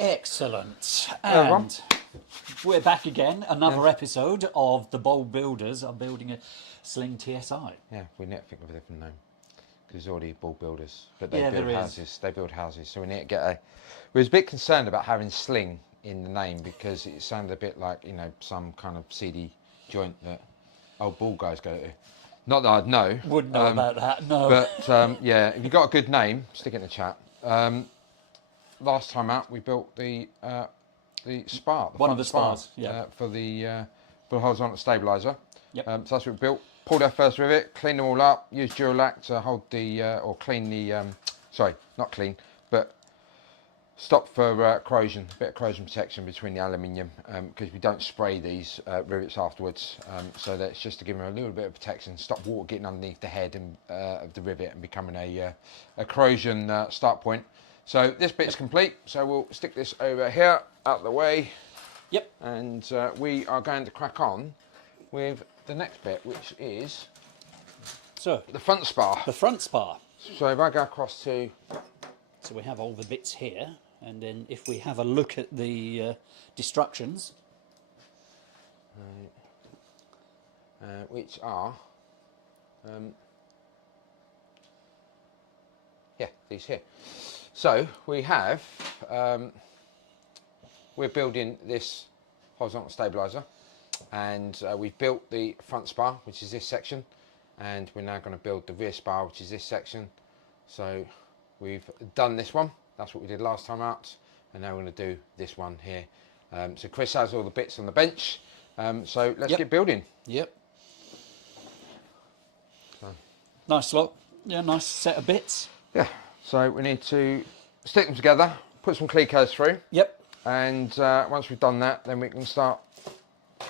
Excellent. And we're back again. Another episode of the Bold Builders are building a Sling TSI. Yeah, we need to think of a different name because there's already Bold Builders, but they Yeah, build there is. houses. They build houses, so we need to get a. We was a bit concerned about having Sling in the name because it sounded a bit like, you know, some kind of seedy joint that old ball guys go to. Not that I'd know. Wouldn't know about that, no. But yeah, if you've got a good name, stick it in the chat. Last time out, we built the spar. One of the spars, yeah. For the horizontal stabiliser. Yep. So that's what we built. Pulled our first rivet, cleaned them all up, used Duralac to hold the, or clean the, sorry, not clean, but stop for corrosion, a bit of corrosion protection between the aluminium, because we don't spray these rivets afterwards, so that's just to give them a little bit of protection, stop water getting underneath the head and, of the rivet and becoming a corrosion start point. So this bit's complete, so we'll stick this over here, out the way. Yep. And we are going to crack on with the next bit, which is the front spar. The front spar. So if I go across to... So we have all the bits here, and then if we have a look at the destructions. Which are... yeah, these here. So we have... we're building this horizontal stabiliser, and we've built the front spar, which is this section, and we're now going to build the rear spar, which is this section. So we've done this one, that's what we did last time out, and now we're going to do this one here. So Chris has all the bits on the bench, so let's get building. Yep. So. Nice lot, yeah, nice set of bits. Yeah, so we need to stick them together, put some clicos through. Yep. And once we've done that, then we can start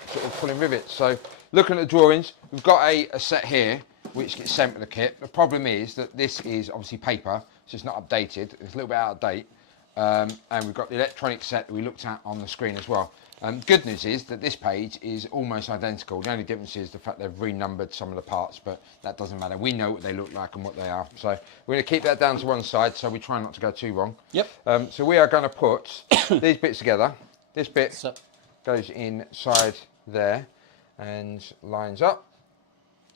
sort of pulling rivets. So looking at the drawings, we've got a set here which gets sent with the kit. The problem is that this is obviously paper, so it's not updated. It's a little bit out of date. And we've got the electronic set that we looked at on the screen as well. Good news is that this page is almost identical. The only difference is the fact they've renumbered some of the parts, but that doesn't matter. We know what they look like and what they are. So we're going to keep that down to one side, so we try not to go too wrong. Yep. So we are going to put these bits together. This bit goes inside there and lines up,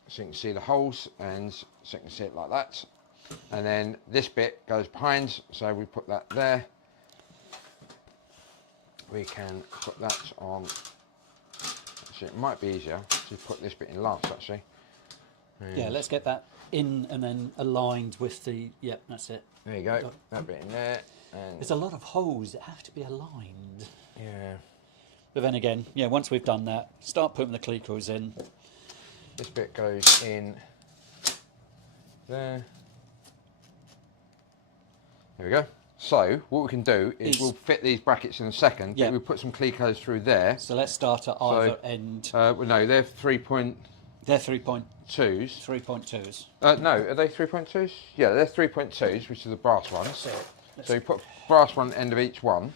so you can see the holes, and so you can see it like that. And then this bit goes behind, so we put that there. We can put that on. Actually, it might be easier to put this bit in last, actually. Yeah, let's get that in and then aligned with the. Yep, that's it. There you go. That bit in there. And there's a lot of holes that have to be aligned. Yeah. But then again, yeah, once we've done that, start putting the clecos in. This bit goes in there. There we go. So what we can do is we'll fit these brackets in a second. Yeah. We'll put some clecos through there. So let's start at either end. Well, no, they're 3.2s. They're 3.2s. 3.2s. No, are they 3.2s? Yeah, they're 3.2s, which are the brass ones. So you put brass one end of each one,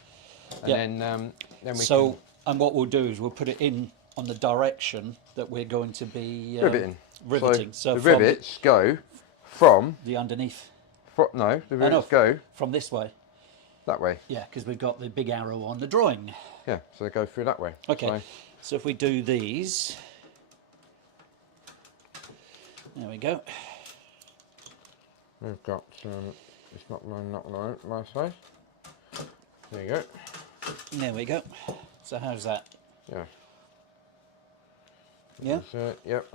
and then we can... And what we'll do is we'll put it in on the direction that we're going to be riveting. So the rivets go from the underneath. No, the rivets go from this way. That way. Yeah, because we've got the big arrow on the drawing. Yeah, so they go through that way. Okay, so if we do these, there we go. We've got it's not lining up on my side. There you go. There we go. So how's that? Yeah. Yeah. Yep.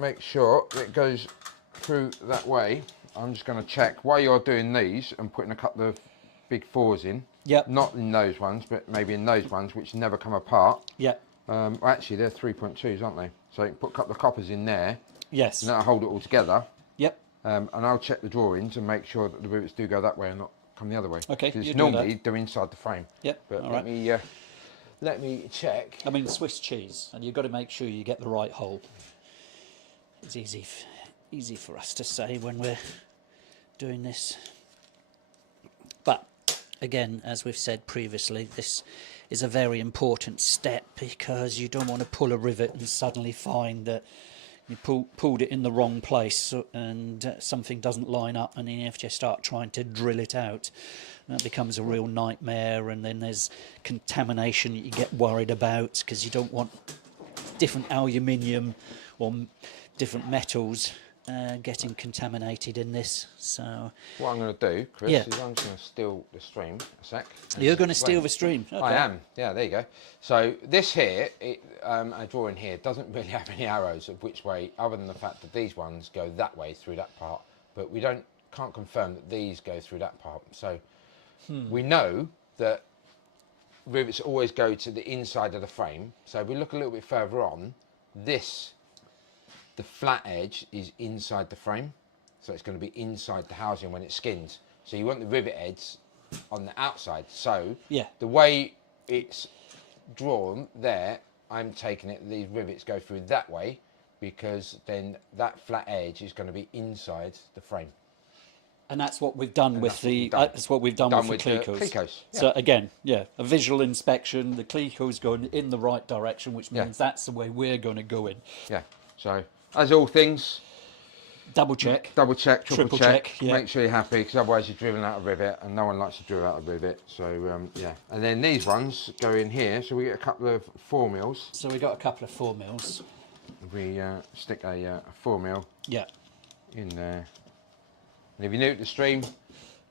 Make sure it goes through that way. I'm just going to check while you're doing these and putting a couple of big fours in. Yep. Not in those ones, but maybe in those ones which never come apart. Yep. Well, actually, they're 3.2s, aren't they? So you can put a couple of coppers in there. Yes. And that'll hold it all together. Yep. And I'll check the drawings and make sure that the rivets do go that way and not come the other way. Okay. Because normally they're inside the frame. Yep. But let me check. I mean, Swiss cheese, and you've got to make sure you get the right hole. It's easy for us to say when we're doing this. But again, as we've said previously, this is a very important step because you don't want to pull a rivet and suddenly find that you pulled it in the wrong place, and something doesn't line up, and then you have to start trying to drill it out. That becomes a real nightmare, and then there's contamination that you get worried about because you don't want different aluminium or different metals getting contaminated in this. So what I'm going to do, Chris, Yeah. is I'm just going to steal the stream a sec. you're going to steal the stream. I Okay. am. Yeah, there you go. So this here, a drawing here, doesn't really have any arrows of which way, other than the fact that these ones go that way through that part. But we can't confirm that these go through that part. So we know that rivets always go to the inside of the frame. So if we look a little bit further on, the flat edge is inside the frame. So it's going to be inside the housing when it skins. So you want the rivet edge on the outside. So Yeah. the way it's drawn there, I'm taking it, these rivets go through that way, because then that flat edge is going to be inside the frame. And that's what we've done with the. That's what we've done with the Clecos. Clecos, yeah. So again, yeah, a visual inspection. The Clecos going in the right direction, which means that's the way we're going to go in. Yeah. So as all things, Double check. triple check. Yeah. Make sure you're happy, because otherwise you're dribbling out a rivet, and no one likes to drill out a rivet. So yeah. And then these ones go in here. So we get a couple of 4 mils. So we got a couple of 4 mils. We stick a 4 mil Yeah. in there. And if you're new to the stream,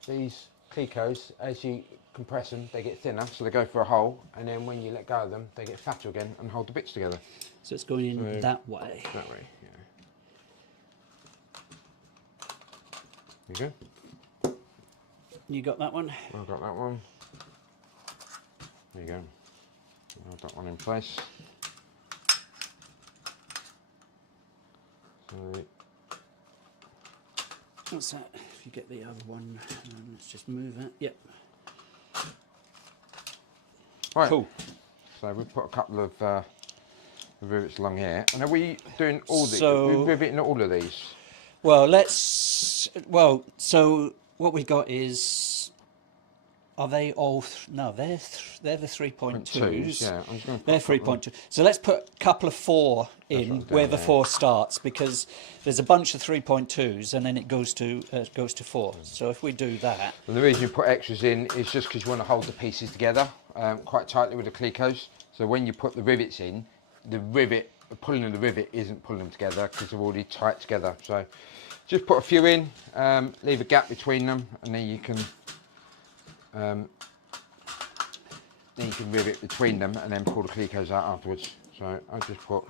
these Clecos, as you compress them, they get thinner, so they go for a hole, and then when you let go of them, they get fatter again and hold the bits together. So it's going in that way. That way, yeah. There you go. You got that one? I've got that one. There you go. I've got that one in place. So, What's that? If you get the other one, let's just move that. Yep. right. Cool. So we've put a couple of rivets along here. And are we doing all these? So- We're riveting all of these. Well, so what we got is, are they all? No, they're the 3.2s. Yeah, I'm just going to They're 3.2. So let's put a couple of 4 in where the 4 starts, because there's a bunch of 3.2s and then it goes to 4. So if we do that, And the reason you put extras in is just because you want to hold the pieces together quite tightly with the Clecos. So when you put the rivets in, the pulling of the rivet isn't pulling them together because they're already tight together. So just put a few in, leave a gap between them, and then you can rivet between them and then pull the Clecos out afterwards. So I just put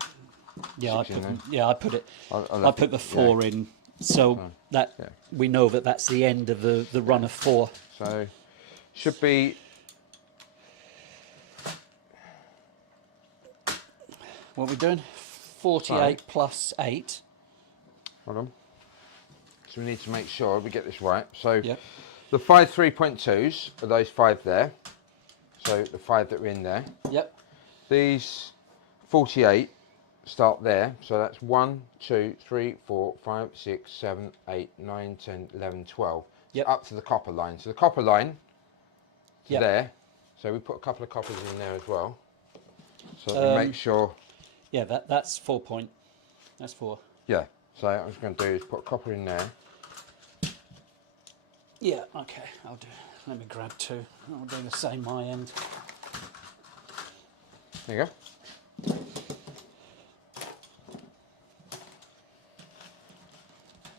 I put it. I'll I put the 4 in, so that we know that that's the end of the run of 4. So should be. What are we doing? 48 plus 8. Hold on. So we need to make sure we get this right. So Yep. the 5 3.2s are those 5 there. So the 5 that are in there. Yep. These 48 start there. So that's 1, 2, 3, 4, 5, 6, 7, 8, 9, 10, 11, 12. Yep. Up to the copper line. So the copper line is Yep. there. So we put a couple of coppers in there as well. So that we make sure. Yeah, that's 4 point. That's 4. Yeah. So what I'm just going to do is put a copper in there. Yeah, okay, I'll do. Let me grab 2. I'll do the same my end. There you go.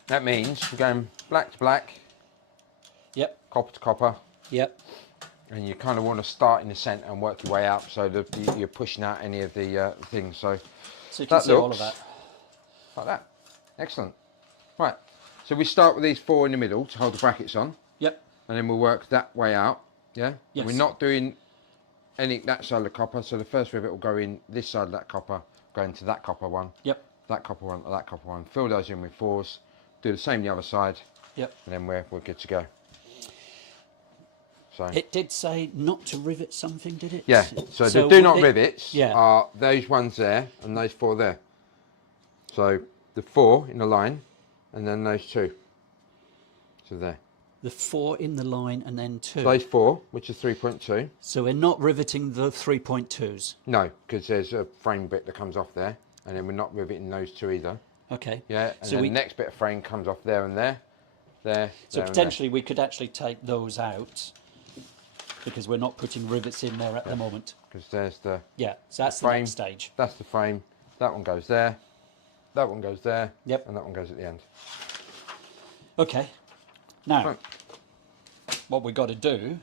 That means we're going black to black, Yep. copper to copper, Yep. and you kind of want to start in the centre and work your way up so that you're pushing out any of the things. So So you can that see all of looks that. like that. Excellent. Right. So we start with these 4 in the middle to hold the brackets on, Yep. and then we'll work that way out. Yeah. Yes. We're not doing any that side of the copper. So the first rivet will go in this side of that copper, go into that copper one. Yep. That copper one, that copper one. Fill those in with 4s. Do the same the other side. Yep. And then we're good to go. So It did say not to rivet something, did it? yeah. So the do not it- rivets yeah. are those ones there and those 4 there. So the 4 in the line, and then those 2. So there. The 4 in the line and then 2. Those 4, which are 3.2. So we're not riveting the 3.2s. No, because there's a frame bit that comes off there, and then we're not riveting those 2 either. Okay. Yeah, and So then the next bit of frame comes off there and there. There. So there potentially we could actually take those out because we're not putting rivets in there at the moment. Because there's the Yeah, so that's the frame. next stage. That's the frame. That one goes there. That one goes there. Yep. And that one goes at the end. Okay. Now, Right. what we've got to do.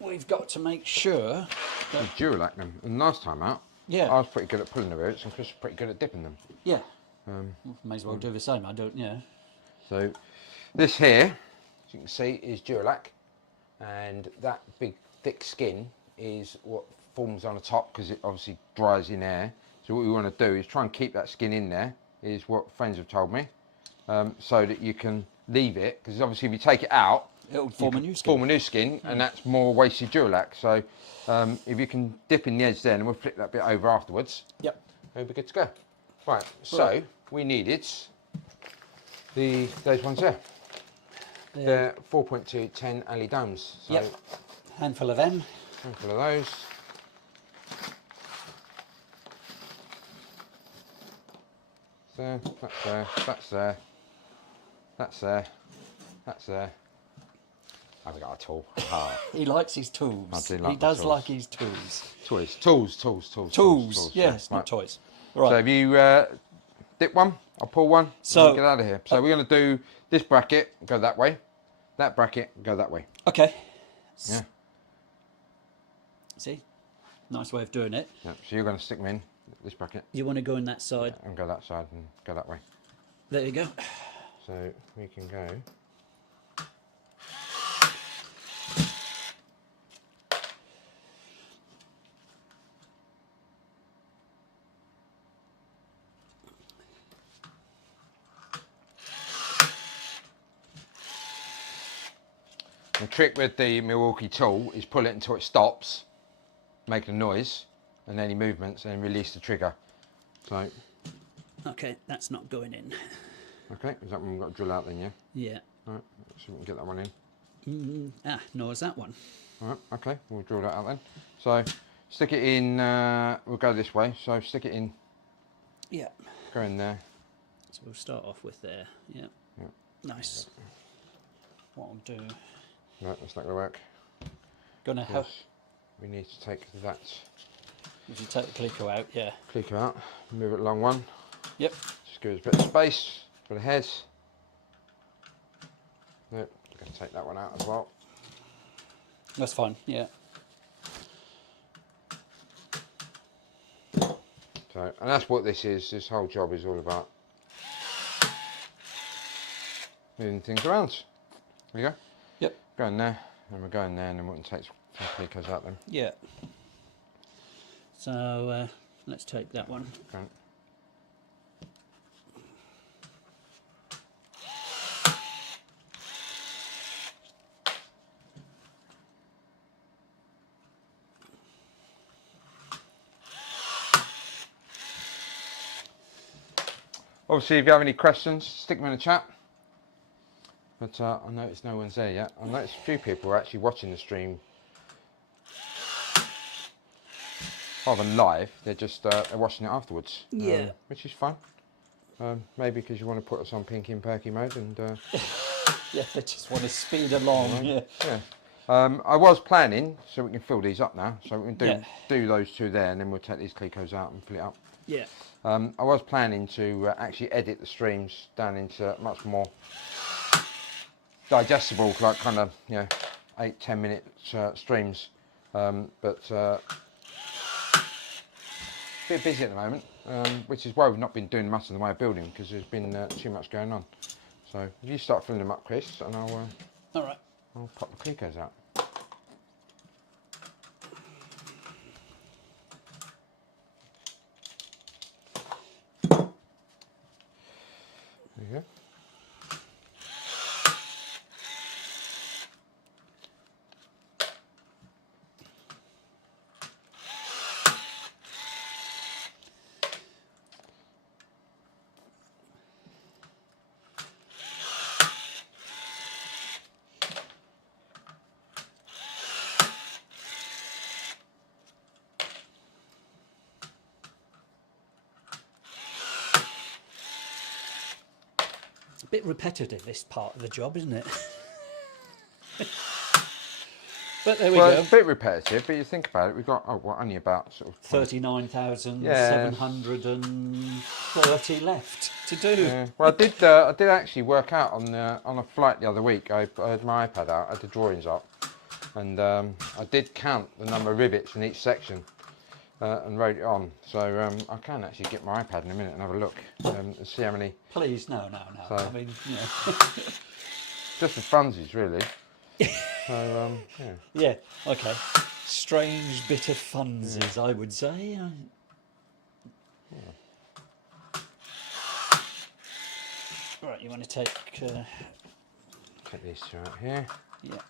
We've got to make sure that. You Durallac them. And last time out, Yeah. I was pretty good at pulling the rivets, and Chris was pretty good at dipping them. Yeah. May as well do the same. I don't. Yeah. So this here, as you can see, is Durallac, and that big thick skin is what forms on the top because it obviously dries in air. So what we want to do is try and keep that skin in there, is what friends have told me, so that you can leave it, because obviously if you take it out, It'll form a new skin. Form a new skin, and that's more wasted Durallac. So if you can dip in the edge there, and we'll flip that bit over afterwards, Yep. we'll be good to go. Right, so we needed those ones there. They're 4.2 10 alley domes. So Yep. Handful of them. handful of those. There, that's there, that's there, that's there, that's there. I haven't got a tool. Ah. He likes his tools. I do like he my does tools. like his tools. Tools. Yes, Right. not toys. So Right. if you dip one, I'll pull one, So- and we'll get out of here. So we're going to do this bracket, go that way, that bracket, go that way. Okay. Yeah. See? Nice way of doing it. Yeah. So you're going to stick them in this bracket You want to go in that side. and go that side and go that way. There you go. So we can go. The trick with the Milwaukee tool is pull it until it stops, making a noise, and any movements, and then release the trigger. So, Okay, that's not going in. okay, is that one we've got to drill out then, yeah? Yeah. Alright, so we can get that one in. Nor is that one. Alright, okay, we'll drill that out then. So, stick it in, we'll go this way, so stick it in, Yeah. go in there. So we'll start off with there. Yeah. Yeah. Nice. What I'll do. No, that's not going to work. Gonna have. Yes. We need to take that If you take the clicker out, yeah. clicker out, move it along one. Yep. Just give us a bit of space for the heads. Nope, I'm going to take that one out as well. That's fine. Yeah. So, and that's what this is. This whole job is all about moving things around. There you go. Yep. Go in there, and we're going there, and then we can take some clickers out then. Yeah. So let's take that one. Okay. Obviously, if you have any questions, stick them in the chat. But I noticed no one's there yet. I noticed a few people are actually watching the stream rather than live. They're just they're watching it afterwards. Yeah. Which is fun. Maybe because you want to put us on Pinky and Perky mode and. Yeah, they just want to speed along. Yeah. Yeah. I was planning, so we can fill these up now. So we can Yeah. do those two there, and then we'll take these clicos out and fill it up. Yeah. I was planning to actually edit the streams down into much more digestible, like kind of 8-10 minute streams. But a bit busy at the moment, which is why we've not been doing much in the way of building because there's been too much going on. So if you start filling them up, Chris, and All right. I'll pop the clicos out. There you go. bit repetitive, this part of the job, isn't it? But there we Well, go. it's a bit repetitive, but you think about it, we've got, only about sort of 39,730 left to do. Yeah. Well, I did actually work out on a flight the other week. I had my iPad out, I had the drawings up, and I did count the number of rivets in each section and wrote it on. So I can actually get my iPad in a minute and have a look and see how many. Please, no. So- I mean, you know. Just the funsies, really. So yeah. Yeah, okay. Strange bit of funsies, I would say. Right, you want to take... Take these two out here. yeah.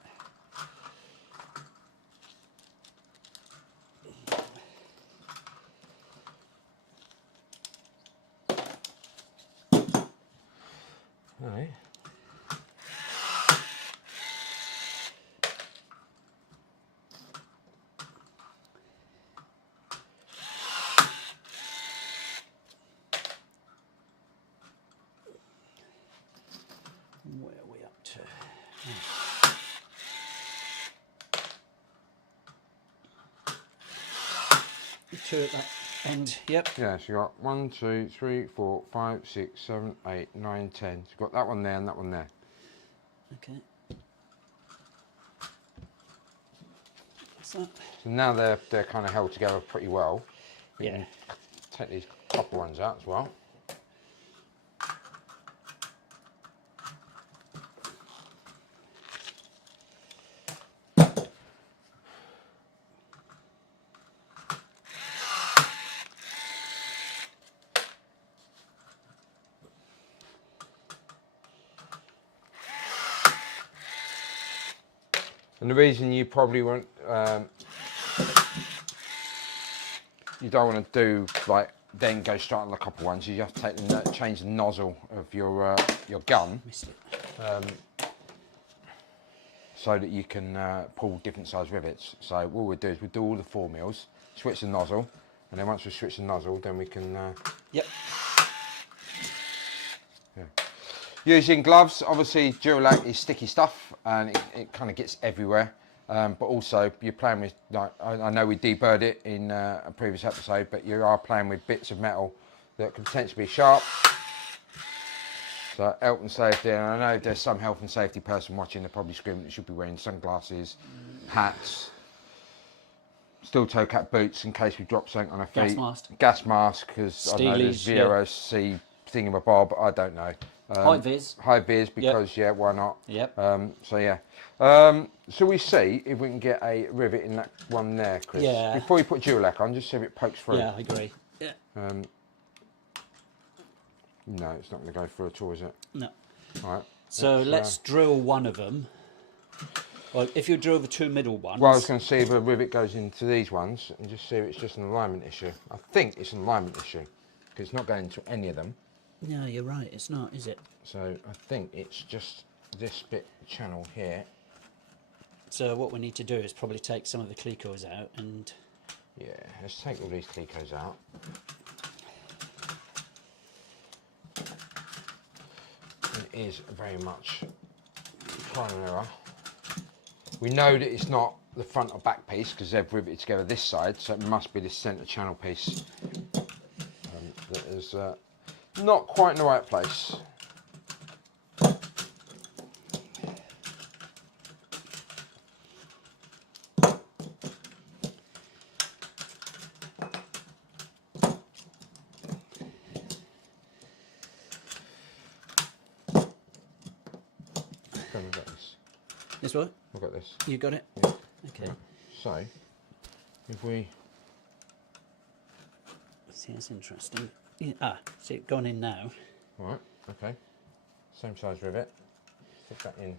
Right. Where are we up to? Two at that end, yep. Yeah, so you got 1, 2, 3, 4, 5, 6, 7, 8, 9, 10. So you've got that one there and that one there. Okay. What's that? So now they're kind of held together pretty well. We Yeah. can take these copper ones out as well. And the reason you probably won't, you don't want to do like then go straight on the copper ones. You have to take change the nozzle of your gun Missed it. so that you can pull different size rivets. So what we'll do is we'll do all the 4 mils, switch the nozzle, and then once we switch the nozzle, then we can. Yep. Yeah. Using gloves, obviously Duralac is sticky stuff and it kind of gets everywhere. But also you're playing with, like, I know we deburred it in a previous episode, but you are playing with bits of metal that can potentially be sharp. So health and safety, and I know there's some health and safety person watching, they're probably screaming that should be wearing sunglasses, hats, steel toe cap boots in case we drop something on our feet. Gas mask. Gas mask, because I know there's Steelies, yeah. VOC thingamabob, I don't know. High vis. High vis, because yeah, why not? Yep. So yeah. So we see if we can get a rivet in that one there, Chris. Yeah. Before you put Duralac on, just see if it pokes through. Yeah, I agree. Yeah. No, it's not going to go through at all, is it? No. All right. So let's drill one of them. Well, if you drill the 2 middle ones. Well, I was going to see if a rivet goes into these ones and just see if it's just an alignment issue. I think it's an alignment issue because it's not going into any of them. No, you're right. It's not, is it? So I think it's just this bit channel here. So what we need to do is probably take some of the clecos out and... Yeah, let's take all these clecos out. It is very much trial and error. We know that it's not the front or back piece because they've riveted together this side, so it must be this centre channel piece that is not quite in the right place. We've got this. This what? We've got this. You got it? Yeah. Okay. Right. So, if we... See, that's interesting. Yeah, see it gone in now. Right, okay. Same size rivet. Stick that in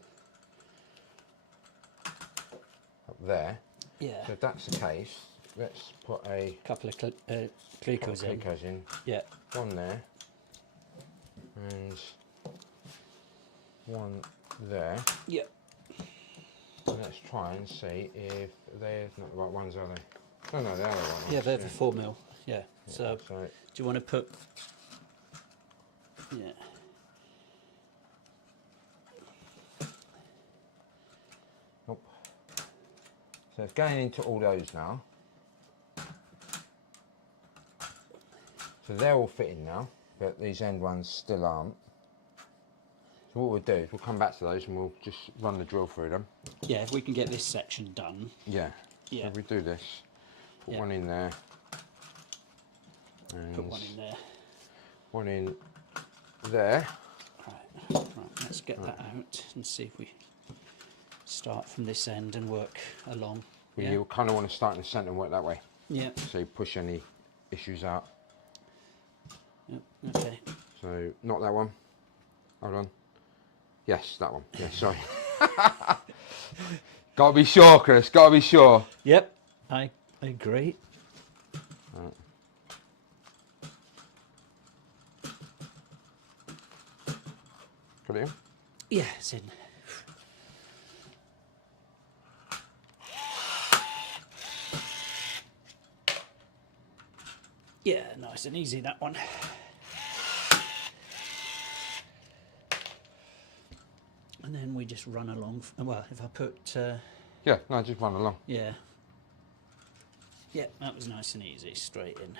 up there. Yeah. So if that's the case, let's put a Couple of couple clecos of in. clecos in. Yeah. One there. And one there. Yeah. And let's try and see if they're not the right ones, are they? No, they are the right ones. Yeah, they're the 4 mil. Yeah. So, So do you want to put... Yeah. So it's going into all those now. So they're all fitting now, but these end ones still aren't. So what we'll do is we'll come back to those and we'll just run the drill through them. Yeah, if we can get this section done. Yeah. Yeah. So we do this. Put one in there. And put one in there. one in there. Right, let's get that out and see if we start from this end and work along. Well, you kind of want to start in the centre and work that way. Yeah. So you push any issues out. Yep, okay. So not that one. Hold on. Yes, that one. Yeah, sorry. Gotta be sure, Chris. Gotta be sure. Yep, I agree. Right. Got it in? Yeah, it's in. Yeah, nice and easy, that one. And then we just run along. Well, if I put... Yeah, no, just run along. yeah. Yeah, that was nice and easy, straight in.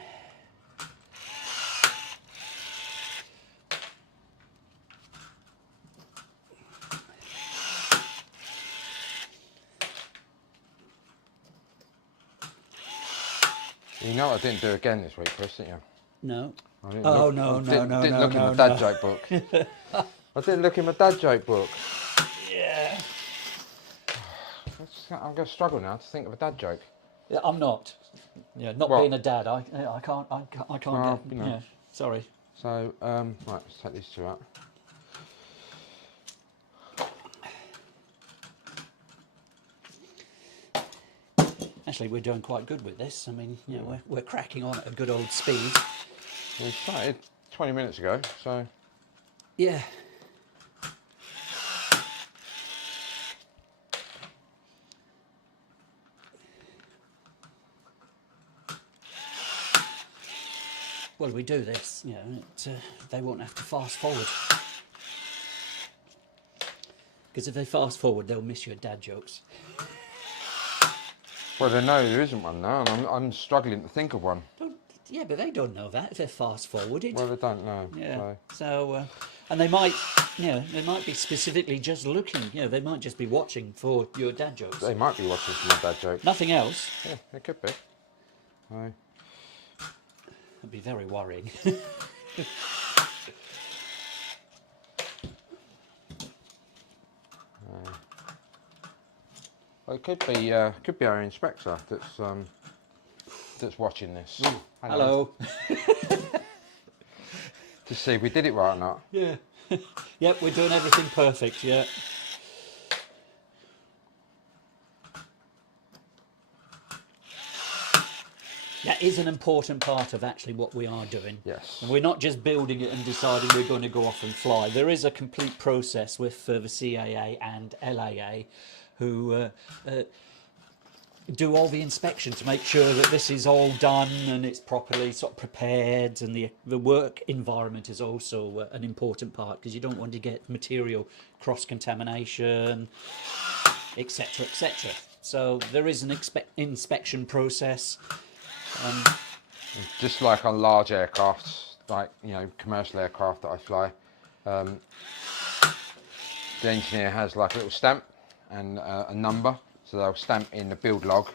You know what I didn't do again this week, Chris, didn't you? No. I didn't Oh, look, no, I no, didn't, no, didn't no, look no, in my dad no. joke book. I didn't look in my dad joke book. Yeah. I'm going to struggle now to think of a dad joke. Yeah, I'm not. Yeah, not Well, being a dad, I can't well, get. you know. Yeah, sorry. So, right, let's take these two out. Actually, we're doing quite good with this. I mean, you know, we're cracking on at a good old speed. We started 20 minutes ago, so... Yeah. Well, we do this, you know, they won't have to fast forward. Because if they fast forward, they'll miss your dad jokes. Well, they know there isn't one now, and I'm struggling to think of one. Yeah, but they don't know that if they're fast forwarded. Well, they don't know. Yeah. So, and they might, you know, they might be specifically just looking. You know, they might just be watching for your dad jokes. They might be watching for my dad joke. Nothing else. Yeah, it could be. So, That'd be very worrying. well, it could be our inspector that's watching this. Hello. To see if we did it right or not. Yeah. Yep, we're doing everything perfect. Yeah. That is an important part of actually what we are doing. Yes. And we're not just building it and deciding we're going to go off and fly. There is a complete process with the CAA and LAA who do all the inspection to make sure that this is all done and it's properly sort of prepared, and the work environment is also an important part, because you don't want to get material cross-contamination, etc., etc. So there is an inspection process. Just like on large aircrafts, like, you know, commercial aircraft that I fly, the engineer has like a little stamp and a number, so they'll stamp in the build log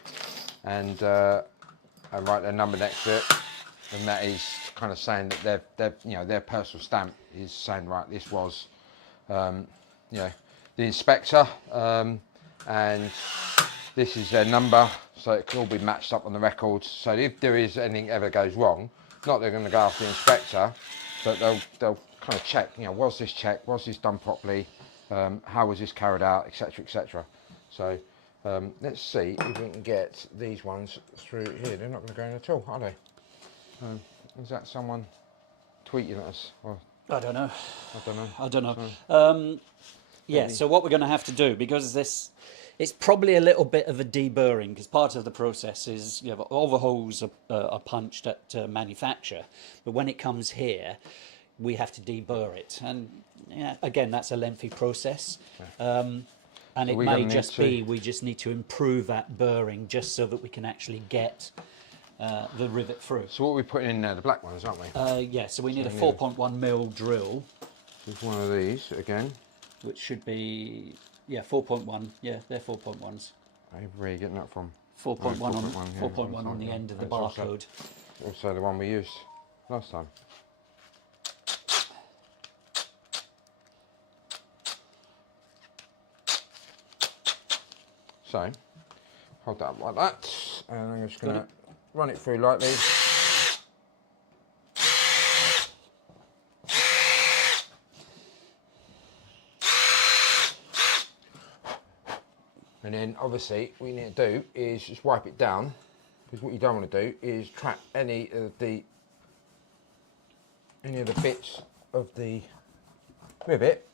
and write their number next to it, and that is kind of saying that their personal stamp is saying, right, this was the inspector, and this is their number, so it can all be matched up on the records. So if there is anything ever goes wrong, not they're going to go after the inspector, but they'll kind of check, you know, was this checked, was this done properly, how was this carried out, etc., etc. So let's see if we can get these ones through here. They're not going to go in at all, are they? Is that someone tweeting at us? Or, I don't know. I don't know. So, yeah, so what we're going to have to do, because it's probably a little bit of a deburring, because part of the process is, you know, all the holes are punched at manufacture, but when it comes here, we have to deburr it, and yeah, again, that's a lengthy process. And So it we're may gonna need just to- be we just need to improve that burring just so that we can actually get the rivet through. So what are we putting in there? The black ones, aren't we? Yeah, so we need a we need a- 4.1 mil drill, There's one of these again. which should be, yeah, 4.1. Yeah, they're 4.1s. Where are you getting that from? 4.1 on 4.1, yeah, 4.1 on the yeah. end of the It's also- barcode. Also the one we used last time. So, hold that up like that, and I'm just going to run it through lightly. And then obviously what you need to do is just wipe it down, because what you don't want to do is trap any of the bits of the rivet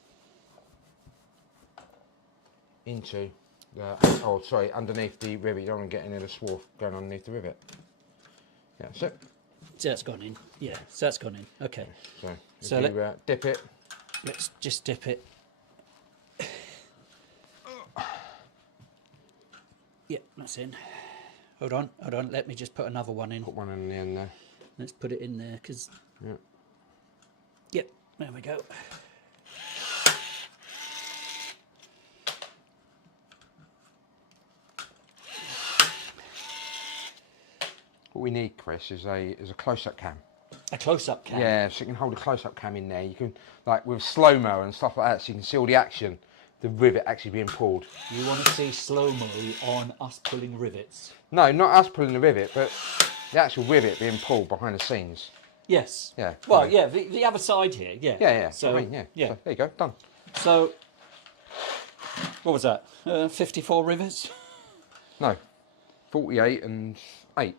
into the, underneath the rivet. You don't want to get any of the swarf going underneath the rivet. Yeah, that's it. So that's gone in. Yeah, so that's gone in. Okay. So if you dip it. Let's just dip it. Yeah, that's in. Hold on. Let me just put another one in. Put one in the end there. Let's put it in there because. Yeah. Yep, there we go. What we need, Chris, is a close-up cam. A close-up cam. Yeah, so you can hold a close-up cam in there. You can, like with slow-mo and stuff like that, so you can see all the action, the rivet actually being pulled. You want to see slow-mo on us pulling rivets? No, not us pulling the rivet, but the actual rivet being pulled behind the scenes. Yes. Yeah. Well, right. yeah, the other side here, yeah. Yeah. So, I mean, yeah. So, there you go, done. So, what was that? 54 rivets? No, 48 and 8.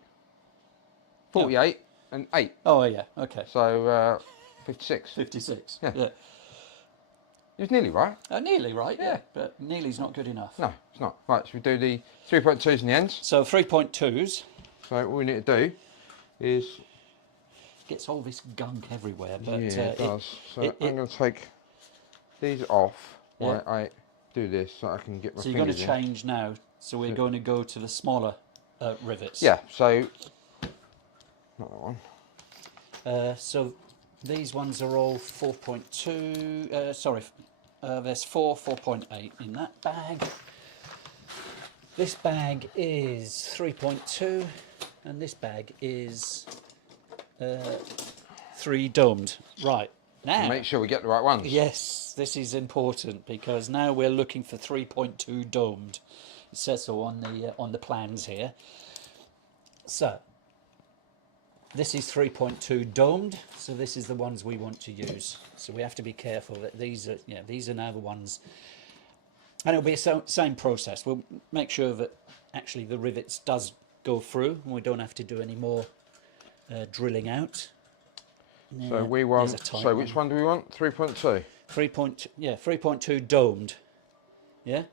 48 and 8. Oh, yeah, okay. So 56. 56. Yeah. Yeah. It was nearly right. Nearly right, yeah. Yeah. But nearly's not good enough. No, it's not. Right, so we do the 3.2s in the ends. So 3.2s. So what we need to do is... Gets all this gunk everywhere, but yeah, it does. So I'm I'm going to take these off Yeah. while I do this so I can get my So you're going to fingers in. change now. So we're going to go to the smaller rivets. Yeah, so... Not that one. So these ones are all 4.2. Sorry, there's 4.8 in that bag. This bag is 3.2, and this bag is 3 domed. Right now. Make sure we get the right ones. Yes, this is important because now we're looking for 3.2 domed. It says so on the plans here. So this is 3.2 domed, so this is the ones we want to use. So we have to be careful that these are now the ones, and it'll be the same process. We'll make sure that actually the rivets does go through, and we don't have to do any more drilling out. So we want. So which one do we want? 3.2. 3.2 domed. Yeah.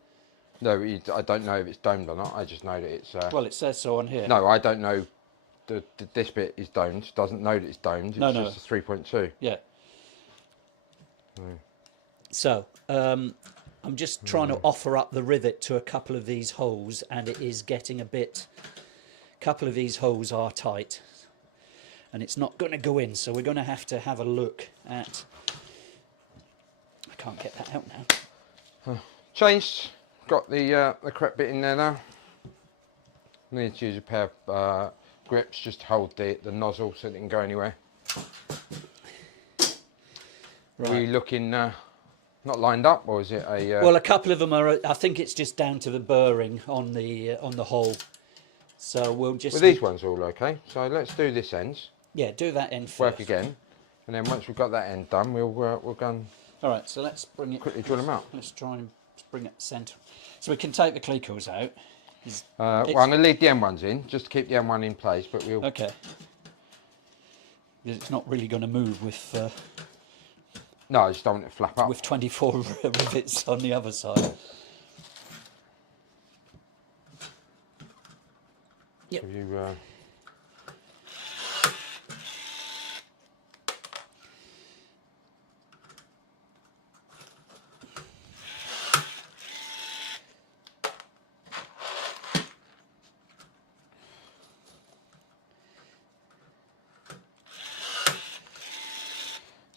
No, I don't know if it's domed or not. I just know that it's. Well, it says so on here. No, I don't know. This bit is domed. Doesn't know that it's domed. It's No. just a 3.2. Yeah. So I'm just trying to offer up the rivet to a couple of these holes, and it is getting a bit. A couple of these holes are tight, and it's not going to go in. So we're going to have a look at. I can't get that out now. Changed. Got the correct bit in there now. Need to use a pair of grips just to hold the nozzle so it didn't go anywhere. Right. Are you looking not lined up, or is it a? Well, a couple of them are. I think it's just down to the burring on the hole. So we'll just. Well, these ones are all okay. So let's do this end. Yeah, do that end first. Work again, and then once we've got that end done, we'll go and All right, so let's bring it. quickly drill them out. Let's try and bring it centre. So we can take the clecos out. Well, I'm going to leave the end ones in just to keep the end one in place, but we'll. Okay. It's not really going to move with. No, I just don't want it to flap up. With 24 rivets on the other side. Yep. So you,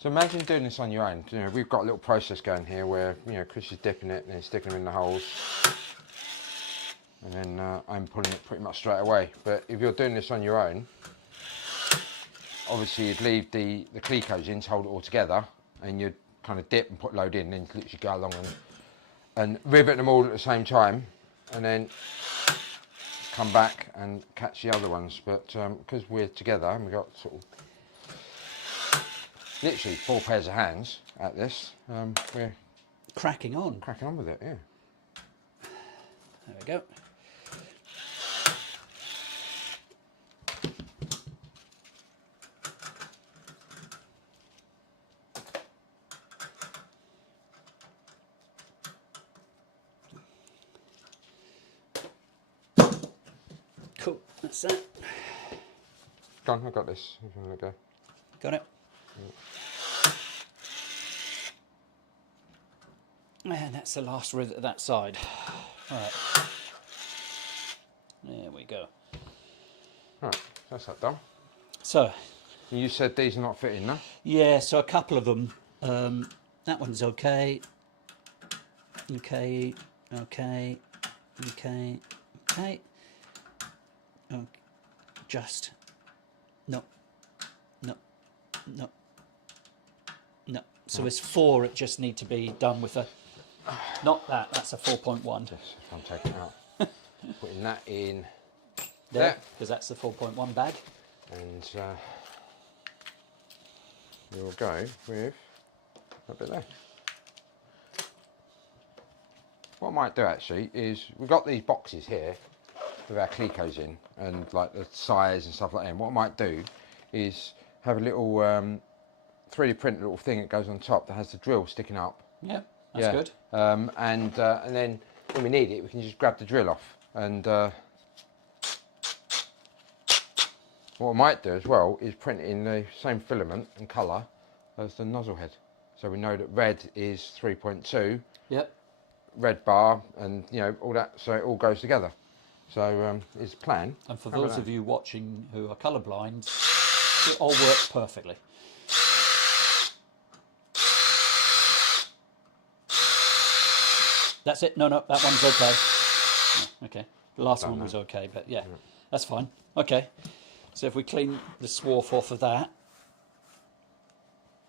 So imagine doing this on your own. You know, we've got a little process going here where, you know, Chris is dipping it and then sticking them in the holes. And then I'm pulling it pretty much straight away. But if you're doing this on your own, obviously you'd leave the clecos in to hold it all together, and you'd kind of dip and put load in, and then literally go along and rivet them all at the same time, and then come back and catch the other ones. But because we're together and we've got sort of literally 4 pairs of hands at this, we're cracking on with it, yeah. There we go. Cool, that's that. Go on, I've got this. If you want to go. Got it? And that's the last rivet of that side. Right. There we go. Right, that's that done. So, You said these are not fitting, no? yeah, so a couple of them. That one's okay. Okay, okay, okay, okay. Oh, just no, no, no, no. So there's 4 that just need to be done with a. Not that. That's a 4.1. Yes, I'm taking it out. Putting that in There, because that's the 4.1 bag. And we'll go with a bit there. What I might do actually is, we've got these boxes here with our clecos in and like the size and stuff like that. And what I might do is have a little 3D print little thing that goes on top that has the drill sticking up. Yeah, that's good. And then when we need it, we can just grab the drill off. And what I might do as well is print in the same filament and colour as the nozzle head. So we know that red is 3.2. Yep. Red bar and, you know, all that, so it all goes together. So is the plan. And for those of you watching who are colourblind, it all works perfectly. That's it. No, that one's okay. Yeah, okay. The last one was okay, but yeah, that's fine. Okay. So if we clean the swarf off of that.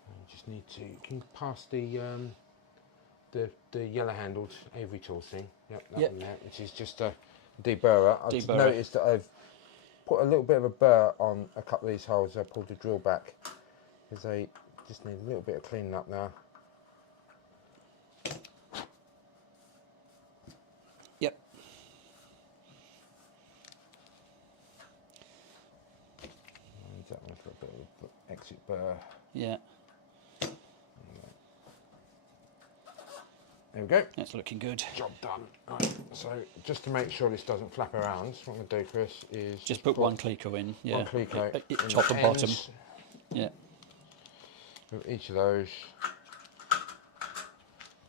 I just need to, can you pass the yellow handled Avery tool thing? Yep, that one there, which is just a deburrer. I've just noticed that I've put a little bit of a burr on a couple of these holes. I pulled the drill back because they just need a little bit of cleaning up now. Yep. And that one for a bit of exit burr. Yeah. There we go. That's looking good. Job done. Right. So just to make sure this doesn't flap around, what I'm going to do, Chris, is just put one cleco in. Yeah. One cleco in top and bottom. Yeah. With each of those.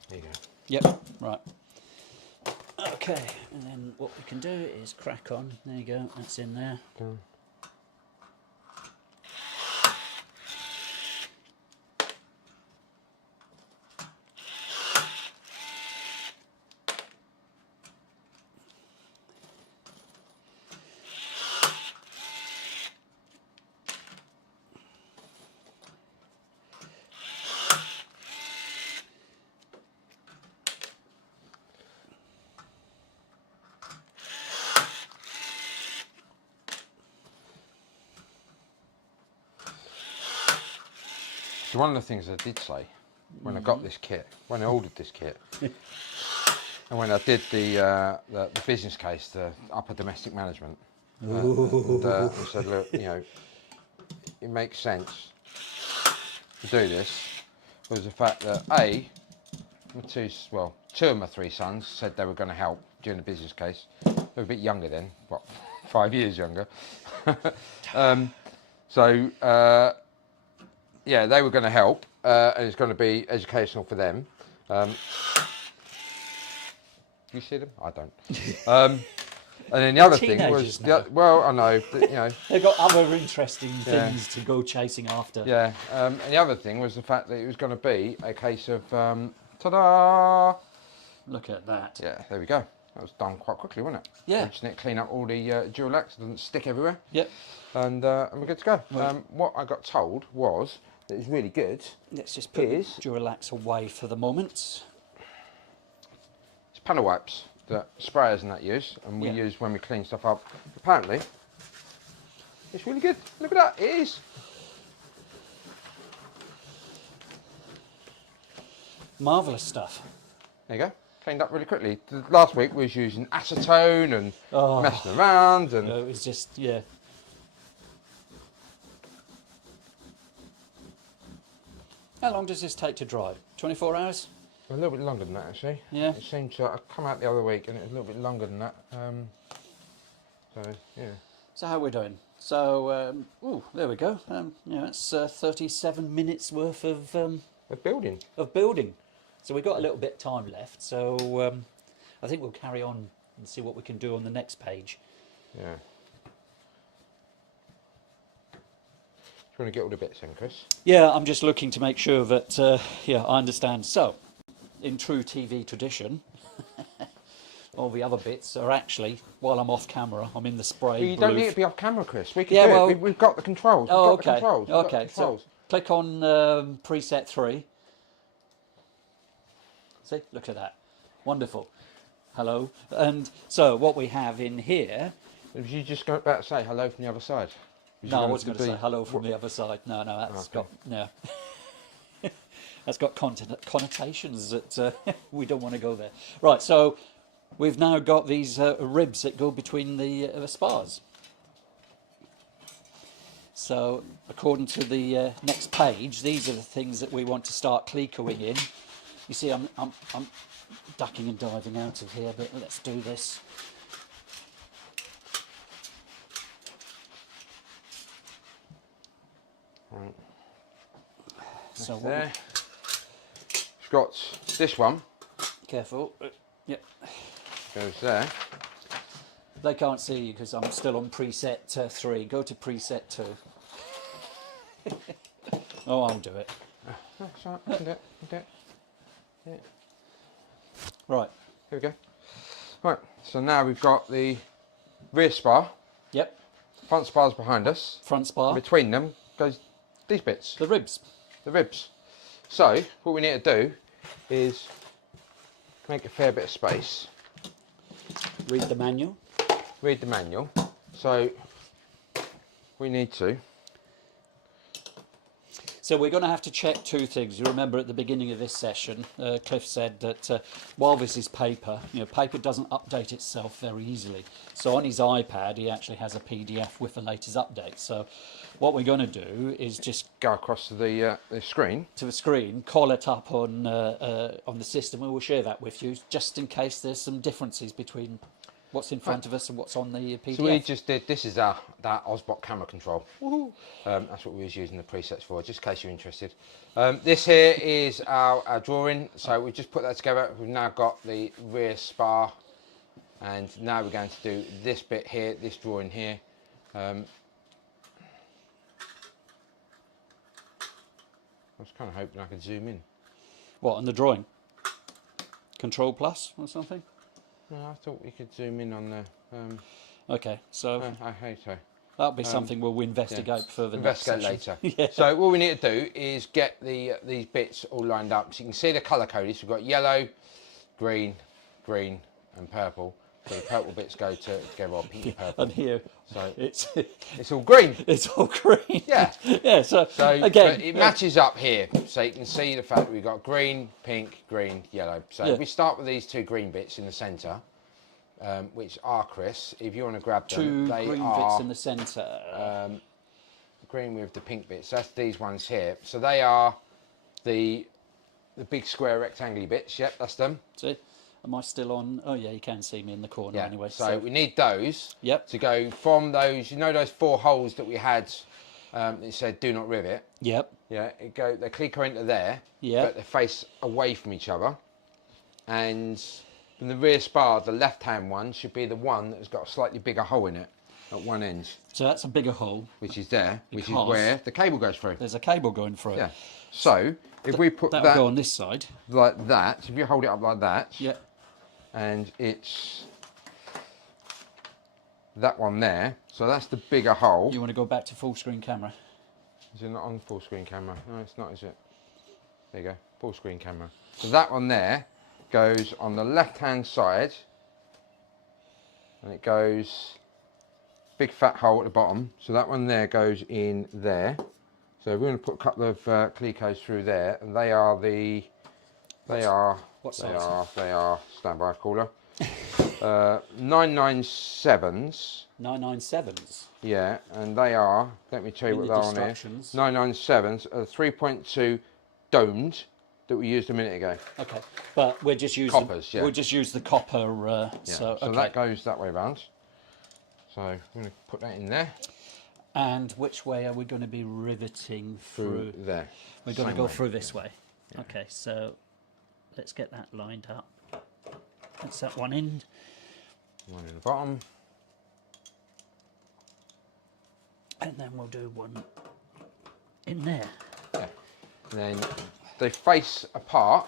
There you go. Yep. Right. Okay. And then what we can do is crack on. There you go. That's in there. Okay. So one of the things I did say when I got this kit, when I ordered this kit, and when I did the business case, the upper domestic management, and I said, look, you know, it makes sense to do this, was the fact that two of my 3 sons said they were going to help during the business case. They were a bit younger then, what, 5 years younger. Yeah, they were going to help, and it's going to be educational for them. You see them? I don't. And then the other thing teenagers was, now. well, I know, but, you know, They've got other interesting Yeah. things to go chasing after. yeah. And the other thing was the fact that it was going to be a case of, ta-da! Look at that. Yeah, there we go. That was done quite quickly, wasn't it? Yeah. We just need to clean up all the Durallax, it doesn't stick everywhere. Yep. And we're good to go. Right. What I got told was that it's really good. Let's just put Is- Durallax away for the moment. It's panel wipes that sprayers and that use, and we Yeah. use when we clean stuff up. Apparently, it's really good. Look at that, it is. Marvellous stuff. There you go. Cleaned up really quickly. Last week we was using acetone and Oh. messing around, and No, it was just, yeah. How long does this take to dry? 24 hours? a little bit longer than that actually. Yeah. It seemed to. I come out the other week and it was a little bit longer than that. So yeah. So how we're doing? So, there we go. It's 37 minutes worth The building. of building. So we've got a little bit of time left. So I think we'll carry on and see what we can do on the next page. Yeah. Do you want to get all the bits in, Chris? Yeah, I'm just looking to make sure that, I understand. So, in true TV tradition, all the other bits are actually, while I'm off camera, I'm in the spray Well, you don't booth. need to be off camera, Chris. We can Yeah, do well- it. We've got the controls. We've Oh, got the okay. controls. We've got the Okay, so controls. click on preset 3. See, look at that. Wonderful. Hello. And so what we have in here... Was you just about to say hello from the other side? No, I was going to say hello from the other side. No, that's Okay. got... No. That's got connotations that we don't want to go there. Right, so we've now got these ribs that go between the spars. So according to the next page, these are the things that we want to start clecoing in. You see, I'm ducking and diving out of here, but let's do this. Right. So what There. We've got this one. careful. Yep. Goes there. They can't see you because I'm still on preset 3. Go to preset 2. Oh, I'll do it. That's all right. I can do it. I can do it. Yeah. Right. Here we go. Right. So now we've got the rear spar. Yep. Front spar's behind us. Front spar. Between them goes these bits, The ribs. the ribs. So what we need to do is make a fair bit of space. Read the manual. Read the manual. So we need to. So we're going to have to check 2 things. You remember at the beginning of this session, Cliff said that while this is paper, paper doesn't update itself very easily. So on his iPad, he actually has a PDF with the latest update. So what we're going to do is just Go across to the screen. to the screen, call it up on the system, and we'll share that with you, just in case there's some differences between what's in front of us and what's on the PDF. So we just did, this is that Osbot camera control. That's what we was using the presets for, just in case you're interested. This here is our drawing, so we just put that together. We've now got the rear spar, and now we're going to do this bit here, this drawing here. I was kind of hoping I could zoom in. What, on the drawing? Control plus or something? No, I thought we could zoom in on the... Okay, so I hate so. that'll be something we'll investigate further. Investigate next later. session. Yeah. So what we need to do is get these bits all lined up. So you can see the colour coded. So we've got yellow, green, green and purple. So the purple bits go together, or pink and purple. And here, So it's it's all green. it's all green. Yeah. Yeah. So So again, but it matches up here. So you can see the fact that we've got green, pink, green, yellow. So Yeah. we start with these 2 green bits in the centre, which are, Chris, if you want to grab them, 2 they green are bits in the centre. green with the pink bits. That's these ones here. So they are the big square rectangular bits. Yep, that's them. See, am I still on? Oh yeah, you can see me in the corner Yeah. anyway. So we need those. Yep. To go from those. You know those 4 holes that we had. It said "Do not rivet." Yep. Yeah. They clicker into there. Yep. But they face away from each other, and And the rear spar, the left-hand one, should be the one that's got a slightly bigger hole in it at one end. So that's a bigger hole. Which is there, which is Because where the cable goes through. There's a cable going through. Yeah. So if we put that'll that go on this side. like that, so if you hold it up like that, Yeah. and it's that one there, so that's the bigger hole. You want to go back to full screen camera? Is it not on full screen camera? No, it's not, is it? There you go, full screen camera. So that one there goes on the left-hand side, and it goes big fat hole at the bottom. So that one there goes in there. So we're going to put a couple of Clecos through there, and they are What size? they are standby caller. 997s. 997s. Yeah, and they are, let me tell you In what the they're on here. instructions. 997s are 3.2 domed that we used a minute ago. Okay, but we're just using Coppers, yeah. We'll just use the copper. Yeah. So okay. that goes that way round. So I'm going to put that in there. And which way are we going to be riveting through? There. We're going to Same go way. through this way. Yeah. Okay, so let's get that lined up. That's that one in. One in the bottom. And then we'll do one in there. Yeah. And then they face apart.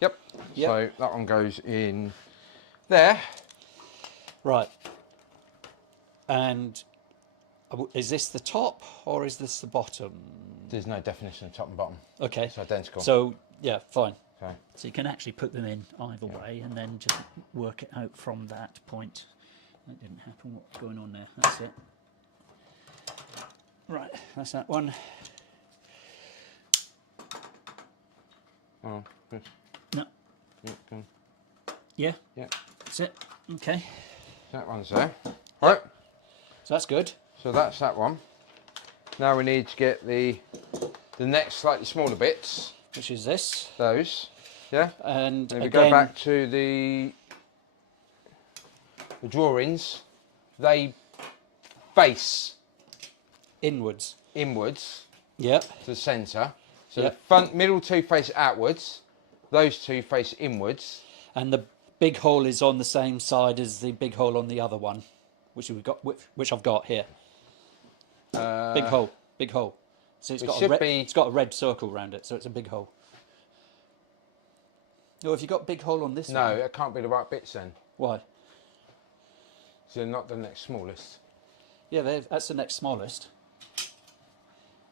Yep. Yep. So that one goes in there. Right. And is this the top or is this the bottom? There's no definition of top and bottom. Okay. It's identical. So, yeah, fine. Okay. So you can actually put them in either way and then just work it out from that point. That didn't happen. What's going on there? That's it. Right, that's that one. Oh, good. No. Yeah, good. Yeah, Yeah. that's it. Okay. That one's there. Right. So that's good. So that's that one. Now we need to get the next slightly smaller bits. Which is this. Those. Yeah. And If we again, go back to the drawings, they face inwards. inwards Yep. to the centre. So Yep. the front, middle two face outwards. Those two face inwards. And the big hole is on the same side as the big hole on the other one, which we've got, which I've got here. Big hole, big hole. So it's it got should a be- it's got a red circle around it, so it's a big hole. Oh, have you got big hole on this No, one? it can't be the right bits then. Why? So they're not the next smallest. Yeah, that's the next smallest.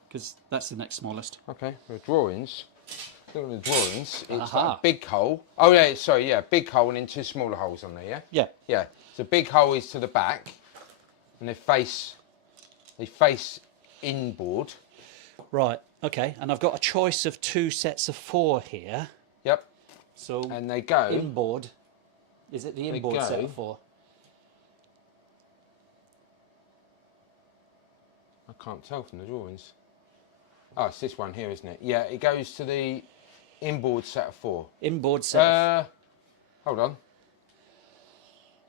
Because that's the next smallest. Okay, the drawings. Look at the drawings. It's Aha. got a big hole. Oh yeah, sorry, yeah, big hole and then two smaller holes on there. Yeah. Yeah. Yeah. So big hole is to the back, and they face inboard. Right. Okay. And I've got a choice of 2 sets of 4 here. Yep. So And they go. inboard. Is it the inboard set go. of 4? I can't tell from the drawings. Oh, it's this one here, isn't it? Yeah, it goes to the inboard set of 4. Inboard set. Of, Hold on.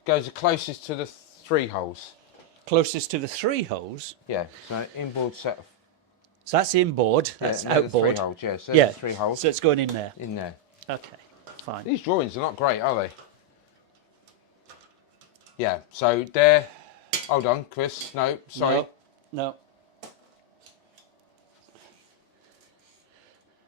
Goes the closest to the 3 holes. closest to the 3 holes. Yeah. So inboard set of. So that's inboard. That's yeah, they're the 3 outboard. holes. Yeah. So Yeah. there's 3 holes So it's going in there. in there. Okay. Fine. These drawings are not great, are they? Yeah. So they're. Hold on, Chris. No, sorry. No. No.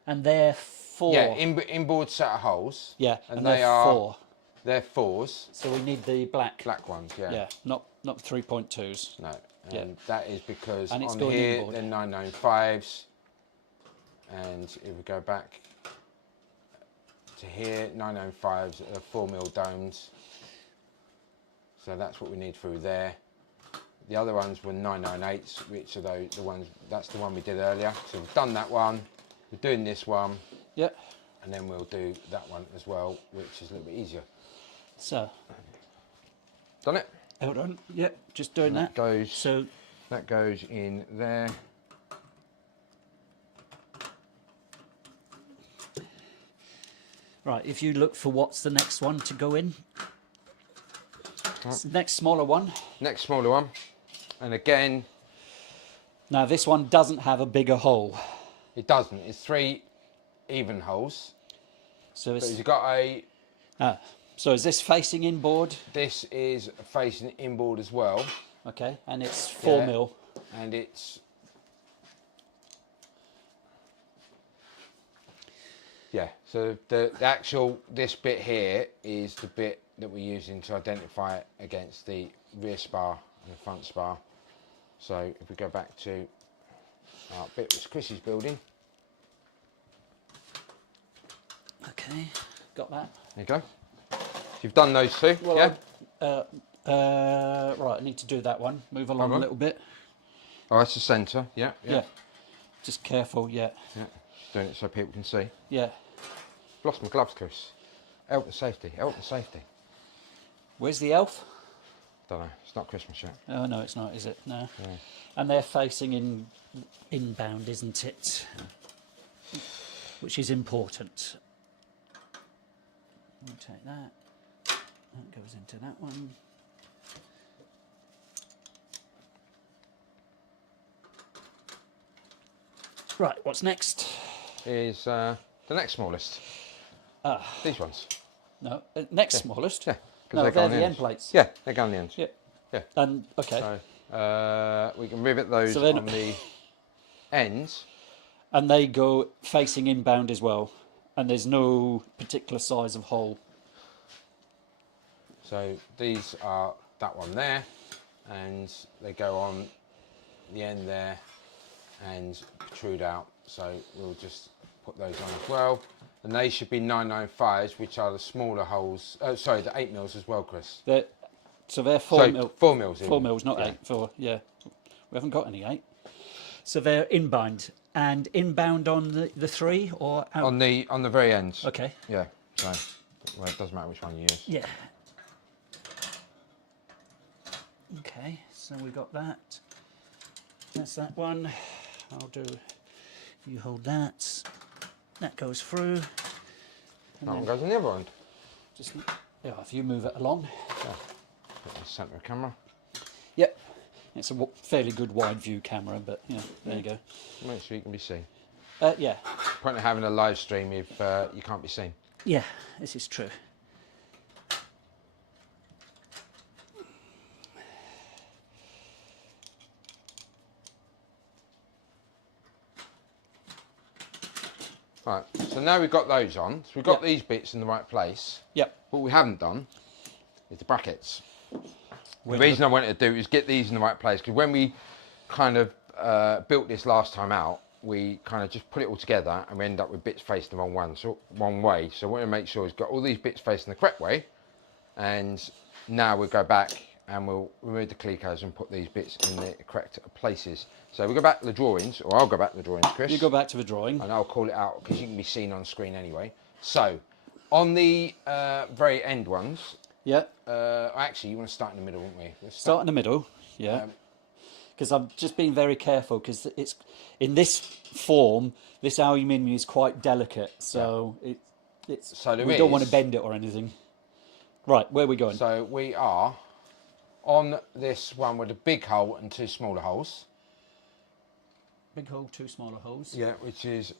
And they're 4. Yeah, inboard set of holes. Yeah, and they're they are 4. They're 4s, So we need the black. black ones. Yeah. Yeah, not 3.2s. No, and Yeah. that is because And it's on going here inboard. they're 995s, and if we go back to here, 995s are 4mm domes. So that's what we need through there. The other ones were 998s, which are the ones. That's the one we did earlier. So we've done that one. We're doing this one, Yep. and then we'll do that one as well, which is a little bit easier. So, Done it? hold on. Yep, just doing that. Goes. So, That goes in there. right, if you look for what's the next one to go in. It's the next smaller one. Next smaller one, and again, Now, this one doesn't have a bigger hole. it doesn't. It's 3 even holes. So But it's... you've got a So is this facing inboard? This is facing inboard as well. Okay, and it's 4 mil. And it's... Yeah, so the actual, this bit here is the bit that we're using to identify it against the rear spar and the front spar. So if we go back to our bit which Chris is building. Okay, got that. There you go. So you've done those two, Well, yeah? Right, I need to do that one. Move along a little bit. Oh, that's the centre, yeah. Yeah. Just careful, yeah. Yeah, just doing it so people can see. Yeah. Lost my gloves, Chris. Help the safety, help the safety. Where's the elf? Don't know, it's not Christmas yet. Oh, no, it's not, is it? No. Yeah. And they're facing inbound, isn't it? Which is important. We'll take that. That goes into that one. Right, what's next? Is the next smallest. These ones. No, next smallest? Yeah. No, they're the end plates. Yeah, they go on the ends. Yeah. Yeah. And, okay. So we can rivet those So then- on the ends. And they go facing inbound as well. And there's no particular size of hole. So these are that one there, and they go on the end there and protrude out. So we'll just put those on as well. And they should be 995s, which are the smaller holes. Sorry, the 8 mils as well, Chris. So they're 4 mil. 4 mils. 4 mils, not 8. 4, yeah. We haven't got any 8. So they're inbound. And inbound on the 3 or out? On the very ends. Okay. Yeah. So well, it doesn't matter which one you use. Yeah. Okay, so we got that. That's that one. I'll do. You hold that. That goes through. And That one then goes on the other end. just if you move it along. Yeah. Put in the centre of the camera. Yep. It's a fairly good wide view camera, but there you go. Make sure you can be seen. Yeah. Point of having a live stream if you can't be seen. Yeah, this is true. Right, so now we've got those on. So we've got these bits in the right place. Yep. What we haven't done is the brackets. The reason I wanted to do is get these in the right place, because when we kind of built this last time out, we kind of just put it all together and we end up with bits facing the wrong way. So I want to make sure it's got all these bits facing the correct way. And now we'll go back and we'll remove the clicos and put these bits in the correct places. So we'll go back to the drawings, or I'll go back to the drawings, Chris. You go back to the drawing. And I'll call it out because you can be seen on screen anyway. So on the very end ones, Yeah. actually you want to start in the middle, won't we? Let's Start in the middle. Yeah. Because I'm just being very careful because it's in this form. This aluminium is quite delicate, so it's. So we don't want to bend it or anything. Right, where are we going? So we are on this one with a big hole and 2 smaller holes. Big hole, 2 smaller holes. Yeah, which is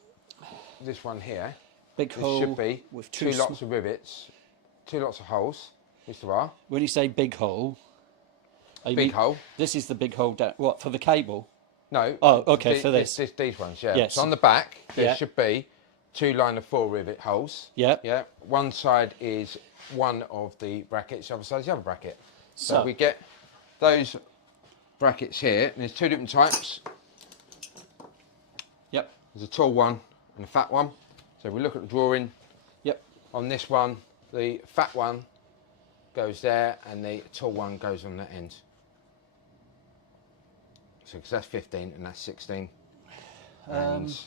this one here. Big This hole should be with 2 lots of rivets, 2 lots of holes. Yes, there are. When you say big hole, Big hole. This is the big hole down. What, for the cable? No. Oh, okay, for this. These ones, yeah. Yes. So on the back, there Yeah. should be 2 line of 4 rivet holes. Yeah. Yeah. One side is one of the brackets, the other side is the other bracket. So So we get those brackets here, and there's 2 different types. Yep. There's a tall one and a fat one. So if we look at the drawing, Yep. on this one, the fat one goes there, and the tall one goes on the end. So, because that's 15 and that's 16. And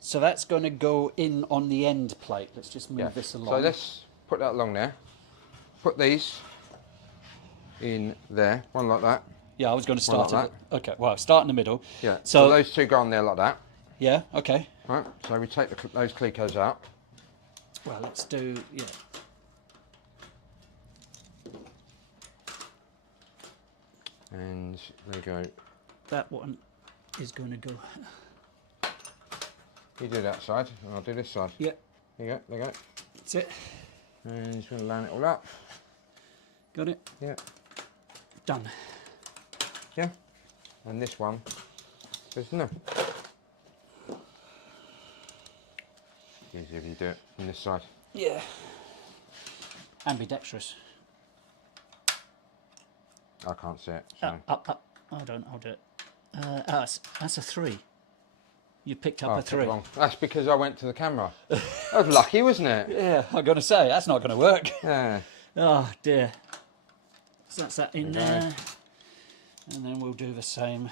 So that's going to go in on the end plate. Let's just move this along. So let's put that along there. Put these in there, one like that. Yeah, I was going to start like okay, well, start in the middle. Yeah. So, So those 2 go on there like that. yeah, okay. Right. So we take those clicos out. Well, let's do, yeah. And there you go. That one is going to go. You do that side, and I'll do this side. Yeah, There you go. There you go. that's it. And just going to line it all up. Got it? Yeah. Done. Yeah. And this one goes in there. Easier if you do it from this side. Yeah. Ambidextrous. I can't see it. So. Up. I'll do it. That's a 3. You picked up Oh, a 3. wrong. That's because I went to the camera. That was lucky, wasn't it? Yeah, I'm going to say, that's not going to work. Yeah. Oh, dear. So that's that in There you there. And then we'll do the same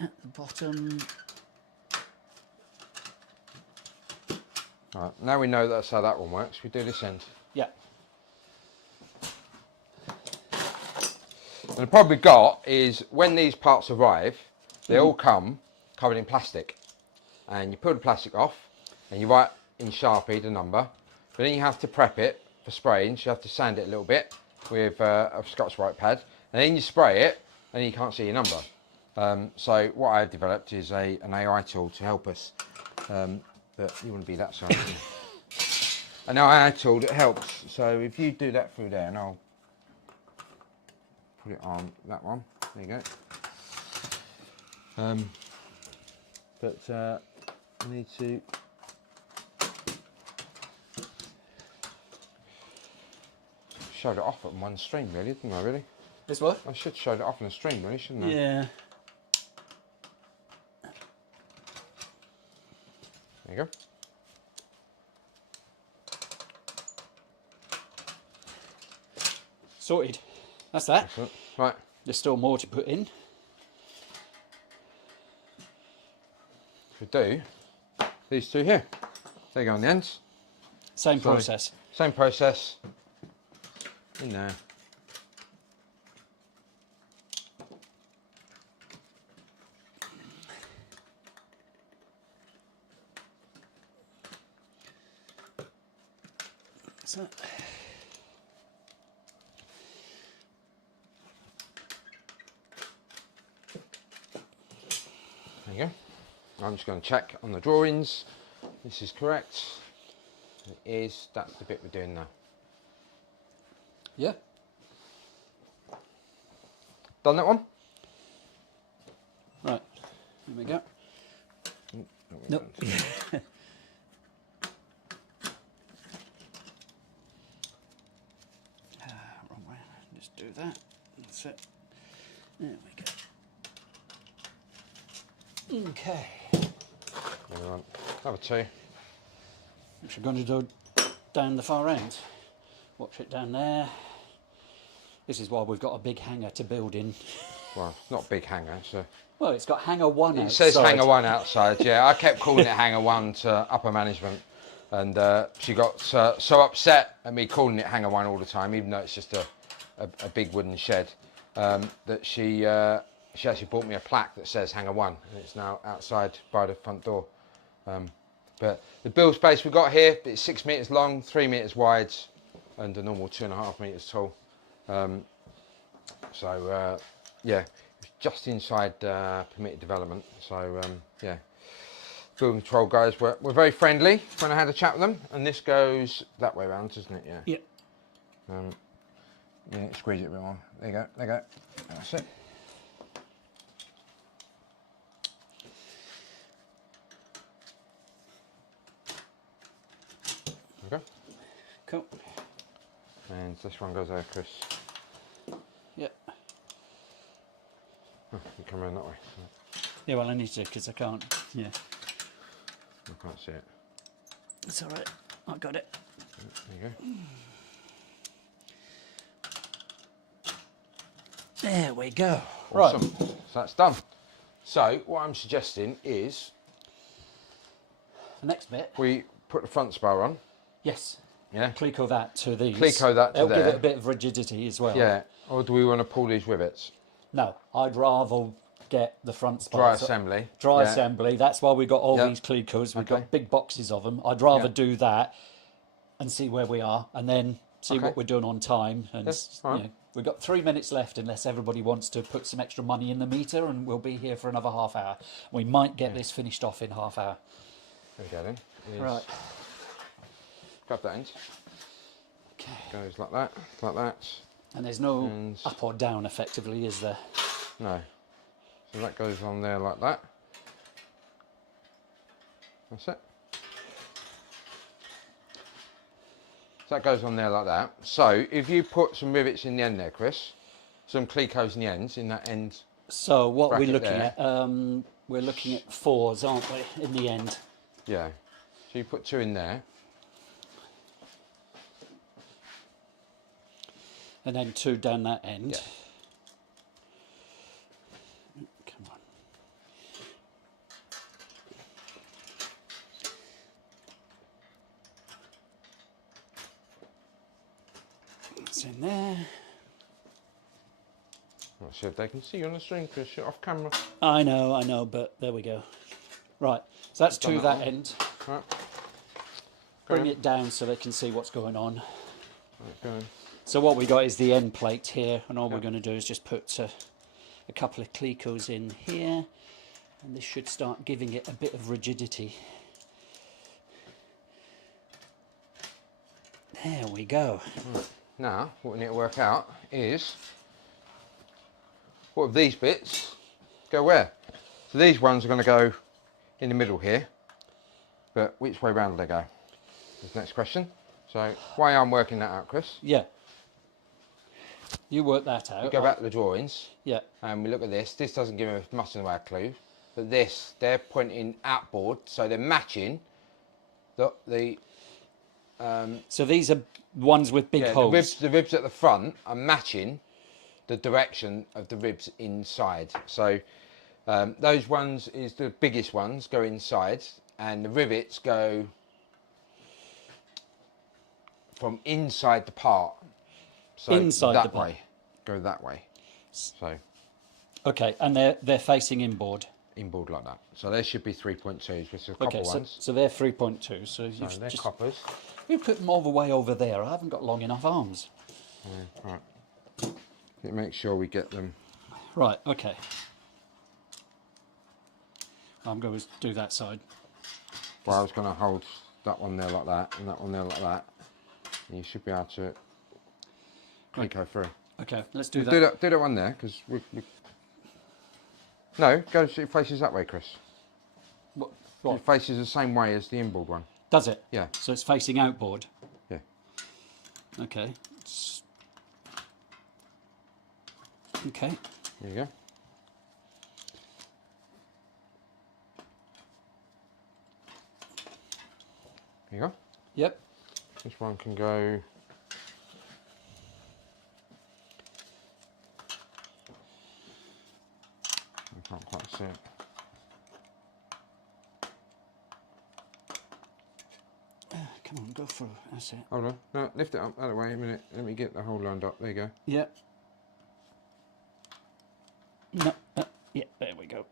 at the bottom. Right, now we know that's how that one works. We do this end. Yeah. And the problem we've got is when these parts arrive, they all come covered in plastic. And you peel the plastic off and you write in Sharpie the number. But then you have to prep it for spraying, so you have to sand it a little bit with a Scotch-Brite pad. And then you spray it and you can't see your number. So what I've developed is an AI tool to help us. But you wouldn't be that side. An AI tool that helps. So if you do that through there, and I'll put it on that one. There you go. But I need to show it off on one stream, really, didn't I? Really? This what? I should show it off on a stream, really, shouldn't I? Yeah. There you go. Sorted. That's that. Excellent. Right. There's still more to put in. If we do, these two here. There you go on the ends. Same Sorry. process. Same process. In there. So, There you go. I'm just going to check on the drawings. This is correct. It is. That's the bit we're doing now. yeah. Done that one? Right. Here we go. Nope. Wrong way. Just do that. That's it. There we go. Okay. Another two. Which we're going to do down the far end. Watch it down there. This is why we've got a big hangar to build in. Well, not big hanger. So Well, it's got hangar 1 it outside. says hanger 1 outside. Yeah, I kept calling it hanger 1 to upper management, and she got so upset at me calling it hanger 1 all the time, even though it's just a big wooden shed, that she actually bought me a plaque that says hanger 1, and it's now outside by the front door. But the build space we've got here, it's 6 metres long, 3 metres wide, and a normal 2.5 metres tall. Yeah, it's just inside permitted development. So yeah, building control guys were very friendly when I had a chat with them. And this goes that way around, doesn't it? Yeah. Yeah. Yeah, squeeze it a bit more. There you go. There you go. That's it. Okay. Cool. And this one goes there, Chris. Yep. Oh, you come around that way. Yeah, well, I need to because I can't. Yeah. I can't see it. It's all right. I got it. There you go. There we go. Awesome. Right. So that's done. So what I'm suggesting is The next bit. we put the front spar on. Yes. Yeah. Clico that to these. Clico that to They'll give there. it a bit of rigidity as well. Yeah. Or do we want to pull these rivets? No, I'd rather get the front spars. Dry assembly. Dry Yeah. assembly. That's why we've got all Yeah. these Clicos. We've Okay. got big boxes of them. I'd rather Yeah. do that and see where we are, and then see Okay. what we're doing on time. And Yes, all right. you know, we've got 3 minutes left, unless everybody wants to put some extra money in the meter, and we'll be here for another half hour. We might get this finished off in half hour. There we go then. It is- Right. Grab that end. goes like that, like that. And there's no And up or down effectively, is there? no. So that goes on there like that. That's it. So that goes on there like that. So if you put some rivets in the end there, Chris, some clecos in the ends, in that end. So what are we Bracket looking there. at? We're looking at 4s, aren't we, in the end? Yeah. So you put 2 in there. And then 2 down that end. Yeah. Come on. It's in there. Not sure if they can see you on the stream, Chris. You're off camera. I know, but there we go. Right, so that's to that end. Right. Bring it down so they can see what's going on. Right, go on. So what we got is the end plate here, and all we're going to do is just put a couple of clecos in here, and this should start giving it a bit of rigidity. There we go. Right. Now, what we need to work out is, what of these bits go where? So these ones are going to go in the middle here, but which way round do they go? Is the next question. So, why I'm working that out, Chris? Yeah. You work that out. We go back to the drawings, Yeah. and we look at this. This doesn't give us much in the way of clue, but this, they're pointing outboard, so they're matching the So these are ones with big yeah, holes. the ribs at the front are matching the direction of the ribs inside. So those ones is the biggest ones go inside, and the rivets go from inside the part. So Inside that the part. way, go that way. So Okay, and they're facing inboard. inboard like that. So there should be 3.2s, which are a couple Okay, ones. so they're 3.2. So So you've they're just coppers. you put them all the way over there. I haven't got long enough arms. Yeah, right. Make sure we get them. Right. Okay. I'm going to do that side. Well, I was going to hold that one there like that, and that one there like that. And you should be able to go through. Okay, let's do that. Do that one there, because we... No, go so it faces that way, Chris. What? It faces the same way as the inboard one. Does it? Yeah. So it's facing outboard. Yeah. Okay. Okay. There you go. There you go. Yep. This one can go... I can't quite see it. Come on, go for it. That's it. Hold on. No, lift it up that way a minute. Let me get the hole lined up. There you go. Yep. No. Yeah, there we go.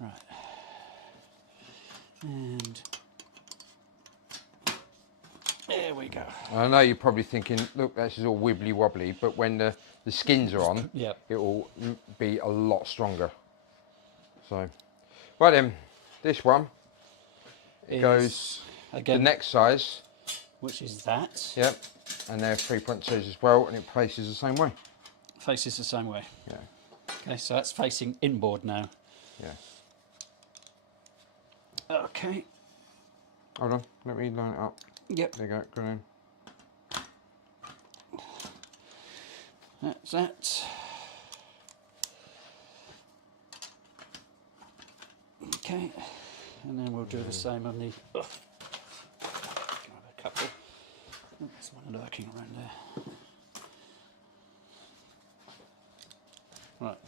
Right. And there we go. I know you're probably thinking, look, this is all wibbly wobbly, but when the skins are on, Yep. it will be a lot stronger. So, right then, this one goes again, the next size. which is that. Yep, and they're 3.2s as well, and it places the same way. Faces the same way. Yeah, Okay, so that's facing inboard now. yeah. Okay. Hold on, let me line it up. Yep. There you go, go on. That's that. Okay, and then we'll do the same on the. Grab a couple. Oh, there's one lurking around there. Right.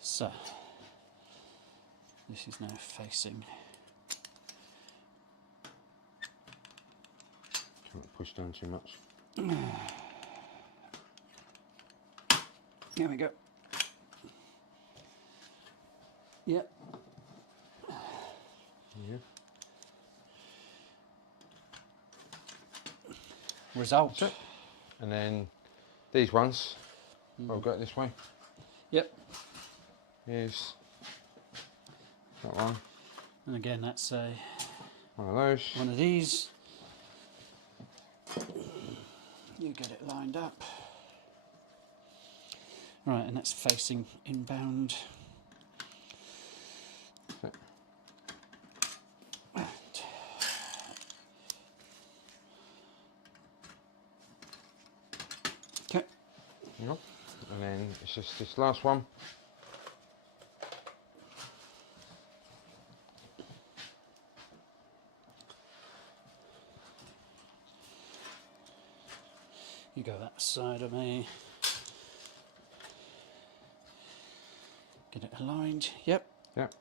So this is now facing. Can't push down too much. There we go. Yep. Yeah. Result. That's it. And then these ones, I'll go it this way. Yep. Here's that one. And again, that's a One of those. One of these. You get it lined up. Right, and that's facing inbound. Okay. Yep. And then it's just this last one. You go that side of me. Get it aligned. Yep. Yep.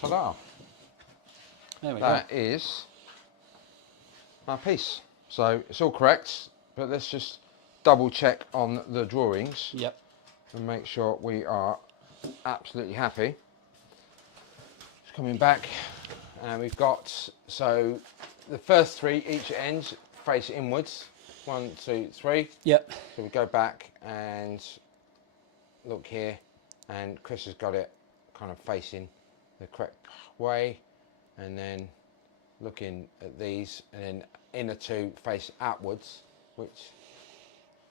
Ta-da. There we That go. is our piece. So it's all correct, but let's just double check on the drawings Yep. and make sure we are absolutely happy. Just coming back, and we've got, so the first three, each ends face inwards. 1, 2, 3. Yep. So we go back and look here, and Chris has got it kind of facing the correct way, and then looking at these, and then inner two face outwards, which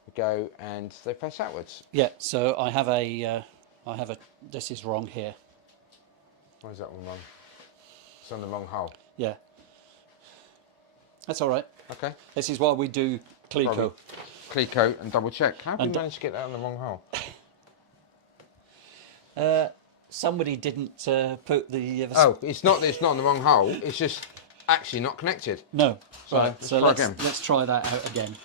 we go and they face outwards. Yeah. So I have a. This is wrong here. Why is that one wrong? It's on the wrong hole. Yeah. That's all right. Okay. This is why we do Clico. Clico and double check. How have you And managed to get that on the wrong hole? Somebody didn't put the. Oh, it's not that it's not on the wrong hole. It's just actually not connected. No. So Right. let's So try let's again. try that out again.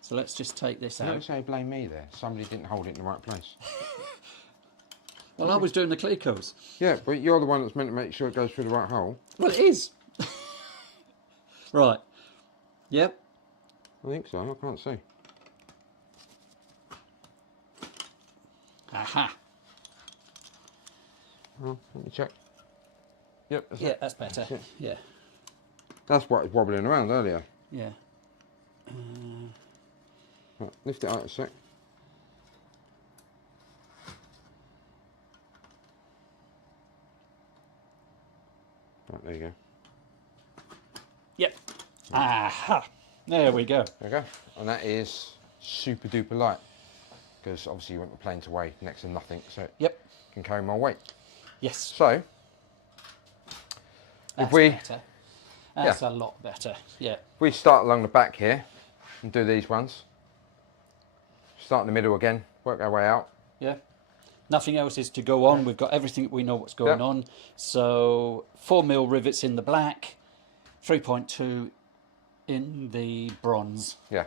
So let's just take this Don't out. say blame me there. Somebody didn't hold it in the right place. Well, I was doing the Clicos. Yeah, but you're the one that's meant to make sure it goes through the right hole. Well, it is. Right. Yep. I think so. I can't see. Aha. Oh, let me check. Yep. That's Yeah, it. that's better. it. Yeah. That's what was wobbling around earlier. Yeah. Right, lift it out a sec. Right, there you go. Yep. Aha. There we go. There you go. And that is super duper light, because obviously you want the plane to weigh next to nothing, so it Yep. can carry more weight. Yes. So, That's we- better. That's a lot better. Yeah. if we start along the back here and do these ones, start in the middle again, work our way out. Yeah. Nothing else is to go on. We've got everything. We know what's going Yep. on. So 4mm rivets in the black, 3.2 in the bronze. Yeah.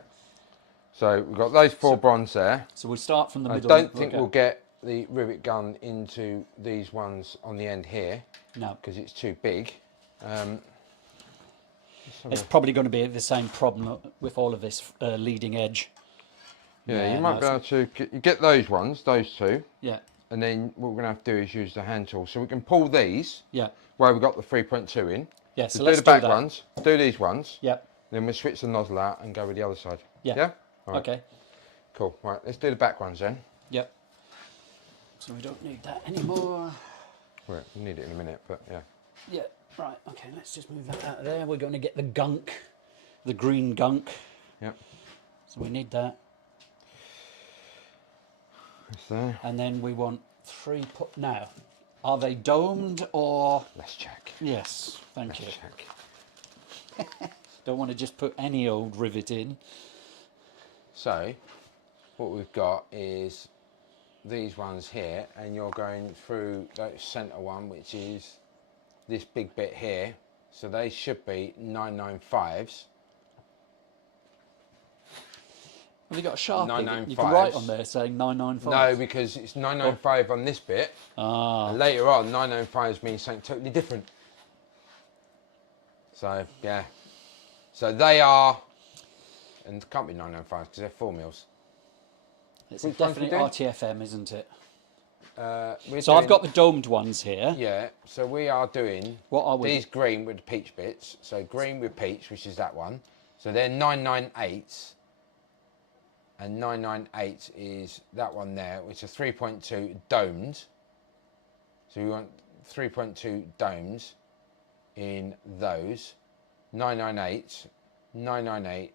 So we've got those four bronze there. So we start from the I middle. don't think we'll get the rivet gun into these ones on the end here, No. because it's too big. It's probably going to be the same problem with all of this leading edge. Yeah, you no, might be able to get those ones, those two, Yeah. and then what we're going to have to do is use the hand tool. So we can pull these Yeah. where we've got the 3.2 in. Yeah. So do let's the back do that. ones, do these ones, Yep. then we'll switch the nozzle out and go with the other side. Yeah. Yeah? All right. Okay. Cool. Right, let's do the back ones then. Yep. So we don't need that anymore. Well, we need it in a minute, but yeah. Yeah. Right. Okay. Let's just move that out of there. We're going to get the gunk, the green gunk. Yep. So we need that. It's there. And then we want now. Are they domed or? Let's check. Yes. Thank Let's you. check. Don't want to just put any old rivet in. So, what we've got is these ones here, and you're going through that centre one, which is this big bit here. So they should be 995s. Have you got a Sharpie? 995s. You can write on there saying 995. No, because it's 995 on this bit. Ah. And later on, 995s means something totally different. So, yeah. So they are, and it can't be 995s because they're 4 mils. It's Which a ones we definite doing? RTFM, isn't it? So I've got the domed ones here. Yeah, so we are doing What are we? these green with the peach bits. So green with peach, which is that one. So they're 998s. and 998 is that one there, which is 3.2 domed. So we want 3.2 domes in those. 998, 998,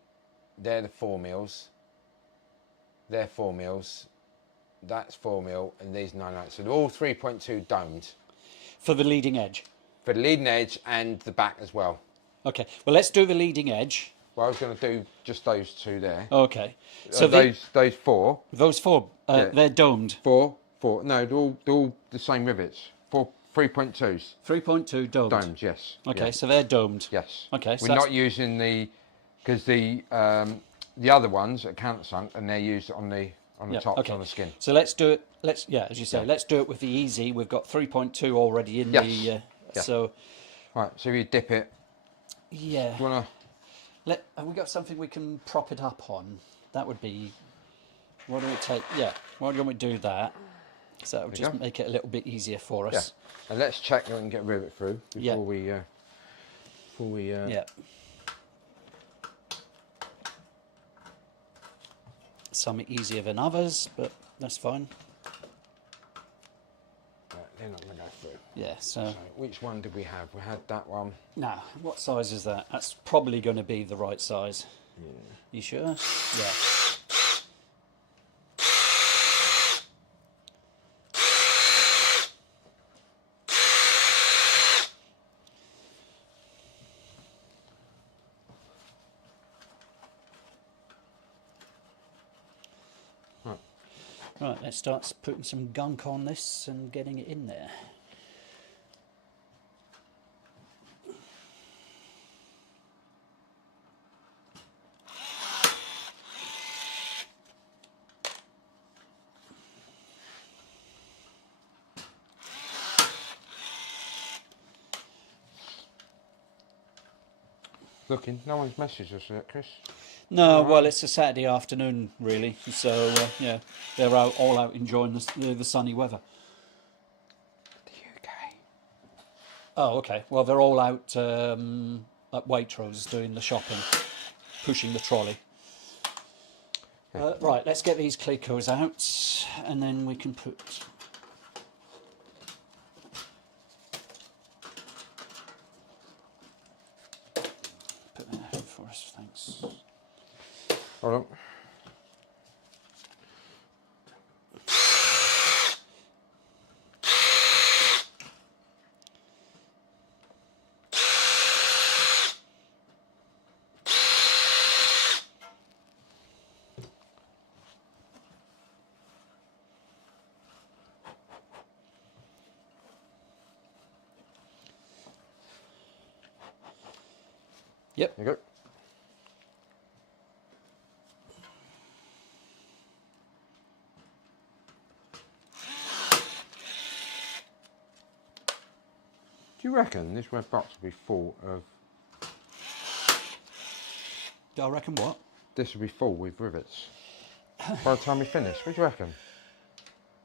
they're the 4 mils. They're 4 mils. That's 4 mil, and these 998. So they're all 3.2 domed. For the leading edge. For the leading edge and the back as well. Okay, well, let's do the leading edge. Well, I was going to do just those two there. Okay. So those 4. those 4, Yeah. they're domed. 4. No, they're all the same rivets. 3.2s. 3.2 domed. Domed, yes. Okay, Yeah. so they're domed. Yes. Okay, so we're not using because the other ones are countersunk and they're used on the tops, okay. on the skin. So let's do it. As you say, let's do it with the easy. We've got 3.2 already in the. Yeah. So. Right. So you dip it. Yeah. Do you wanna? Have we got something we can prop it up on? That would be. What do we take? Yeah. Why do you want me to do that? So that would just make it a little bit easier for us. Yeah. And let's check that we can get rivet through before we. Yeah. Some are easier than others, but that's fine. Right, they're not going to go through. Yeah. So which one did we have? We had that one. now, what size is that? That's probably going to be the right size. Yeah. You sure? Yeah. Right, let's start putting some gunk on this and getting it in there. Looking, no one's messaged us yet, Chris. No, well, it's a Saturday afternoon, really. So, yeah, they're all out enjoying the sunny weather. The UK. Oh, okay. Well, they're all out at Waitrose doing the shopping, pushing the trolley. Right, let's get these clicos out, and then we can put... Put that out for us, thanks. Hold on. Yep. There you go. Do you reckon this red box will be full of... Do I reckon what? This will be full with rivets by the time we finish? What do you reckon?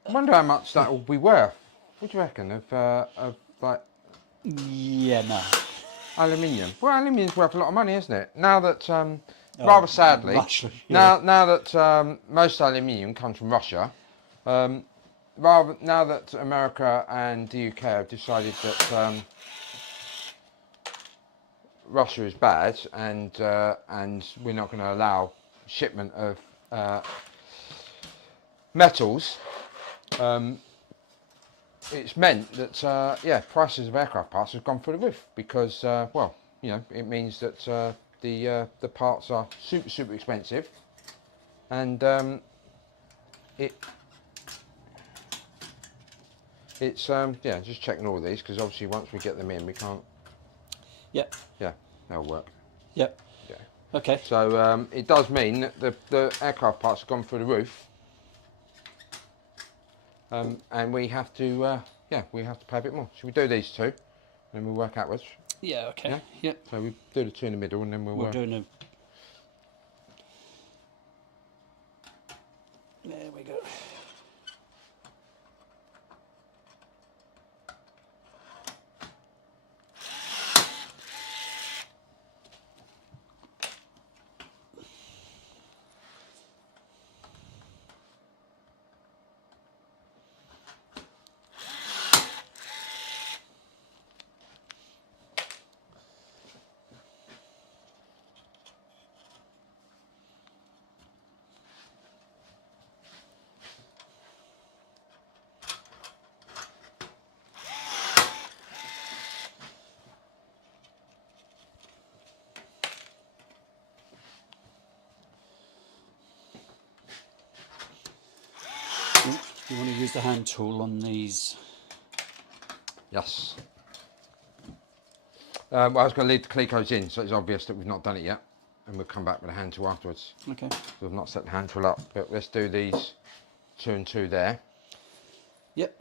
I wonder how much that will be worth. What do you reckon of like... Yeah, no. Aluminium. Well, aluminium's worth a lot of money, isn't it? Now that, rather sadly, Russia, yeah. now that most aluminium comes from Russia, now that America and the UK have decided that Russia is bad and we're not going to allow shipment of metals, it's meant that prices of aircraft parts have gone through the roof because well, you know, it means that the parts are super expensive, and it's yeah, just checking all of these because obviously once we get them in we can't. Yep. Yeah, that'll work. Yep. Yeah. Okay. So it does mean that the aircraft parts have gone through the roof. And we have to, we have to pay a bit more. Should we do these two, and then we'll work outwards? Yeah. Okay. Yeah? Yep. So we do the two in the middle, and then We'll do no. There we go. You want to use the hand tool on these. Yes. Well, I was going to leave the clecos in, so it's obvious that we've not done it yet, and we'll come back with the hand tool afterwards. Okay. We've not set the hand tool up, but let's do these 2 and 2 there. Yep.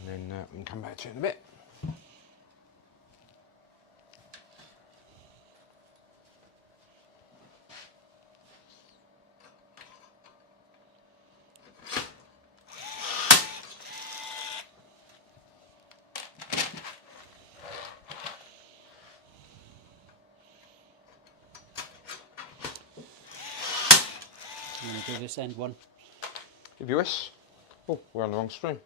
And then we can come back to it in a bit. I'm going to do this end one. If you wish. Oh, we're on the wrong stream.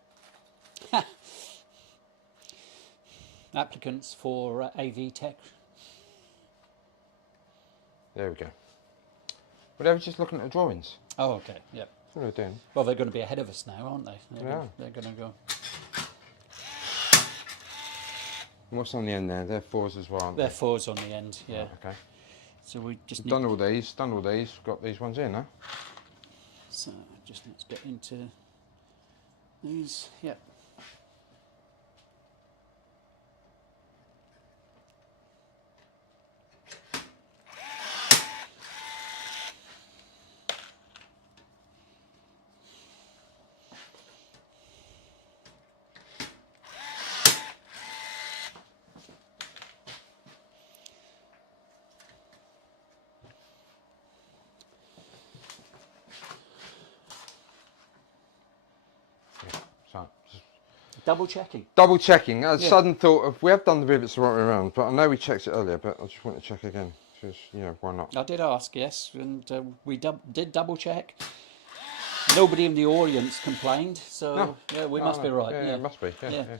Applicants for AV Tech. There we go. But I was just looking at the drawings. Oh, okay. Yep. That's what we're doing. Well, they're going to be ahead of us now, aren't they? They're going to go. And what's on the end there? They're 4s as well, aren't They're they? 4s on the end. Yeah. Oh, okay. So we just Done all these. Got these ones in, huh? So just let's get into these. Yep. So, Double checking. double checking. A Yeah. sudden thought of, we have done the rivets the right way around, but I know we checked it earlier, but I just want to check again. Because, you know, why not? I did ask, yes, and we did double check. Nobody in the audience complained, so No. yeah, we Oh, must no. be right. Yeah, it must be. Yeah, Yeah. yeah.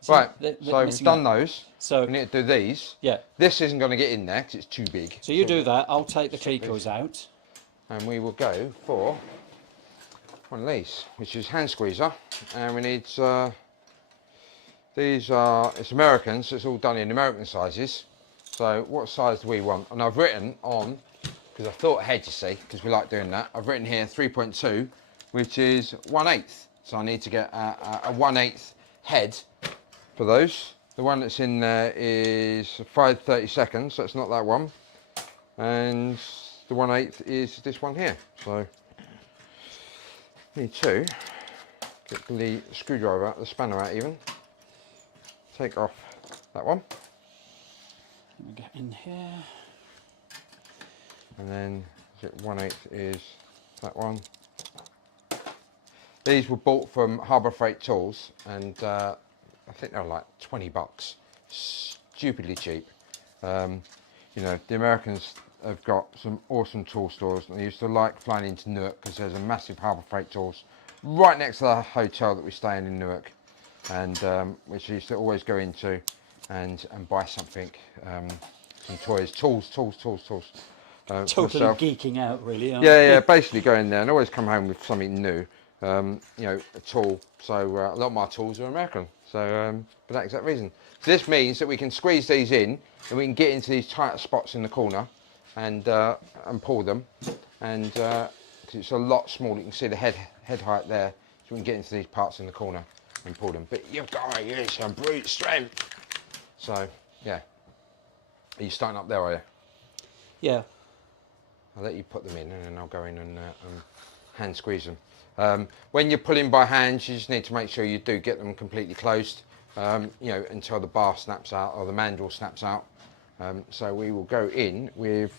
See, Right, they're so we've missing done out. those. So We need to do these. yeah, This isn't going to get in there because it's too big. so you do that. I'll take the Stick clecos out. And we will go for one of these, which is hand squeezer. And we need, these are, it's American, so it's all done in American sizes. So what size do we want? And I've written on, because I thought ahead, you see, because we like doing that. I've written here 3.2, which is 1/8. So I need to get a 1/8 head for those. The one that's in there is 5/32, so it's not that one. And the 1/8 is this one here. So need to get the screwdriver out, the spanner out even. Take off that one. Let me get in here. And then 1/8 is that one. These were bought from Harbour Freight Tools, and I think they're like $20. Stupidly cheap. You know, the Americans have got some awesome tool stores, and I used to like flying into Newark because there's a massive Harbour Freight Tools right next to the hotel that we stay in Newark, and which I used to always go into and buy something, some toys, tools. Totally myself. geeking out, really. Aren't Yeah, yeah, basically go in there and always come home with something new. You know, a tool. So a lot of my tools are American. So for that exact reason. So this means that we can squeeze these in and we can get into these tighter spots in the corner and pull them. And 'cause it's a lot smaller, you can see the head height there. So we can get into these parts in the corner and pull them. But you've got to use some brute strength. So yeah. Are you starting up there, are you? Yeah. I'll let you put them in and then I'll go in and hand squeeze them. When you're pulling by hand, you just need to make sure you do get them completely closed, you know, until the bar snaps out or the mandrel snaps out. So we will go in with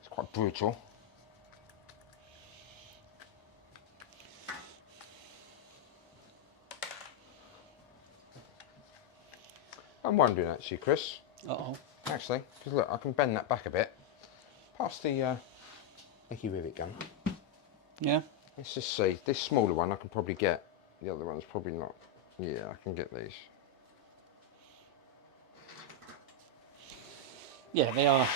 it's quite brutal. I'm wondering actually, Chris. Uh-oh. Actually, because look, I can bend that back a bit. Pass the Nicky rivet gun. Yeah. Let's just see. This smaller one I can probably get. The other one's probably not. Yeah, I can get these. Yeah, they are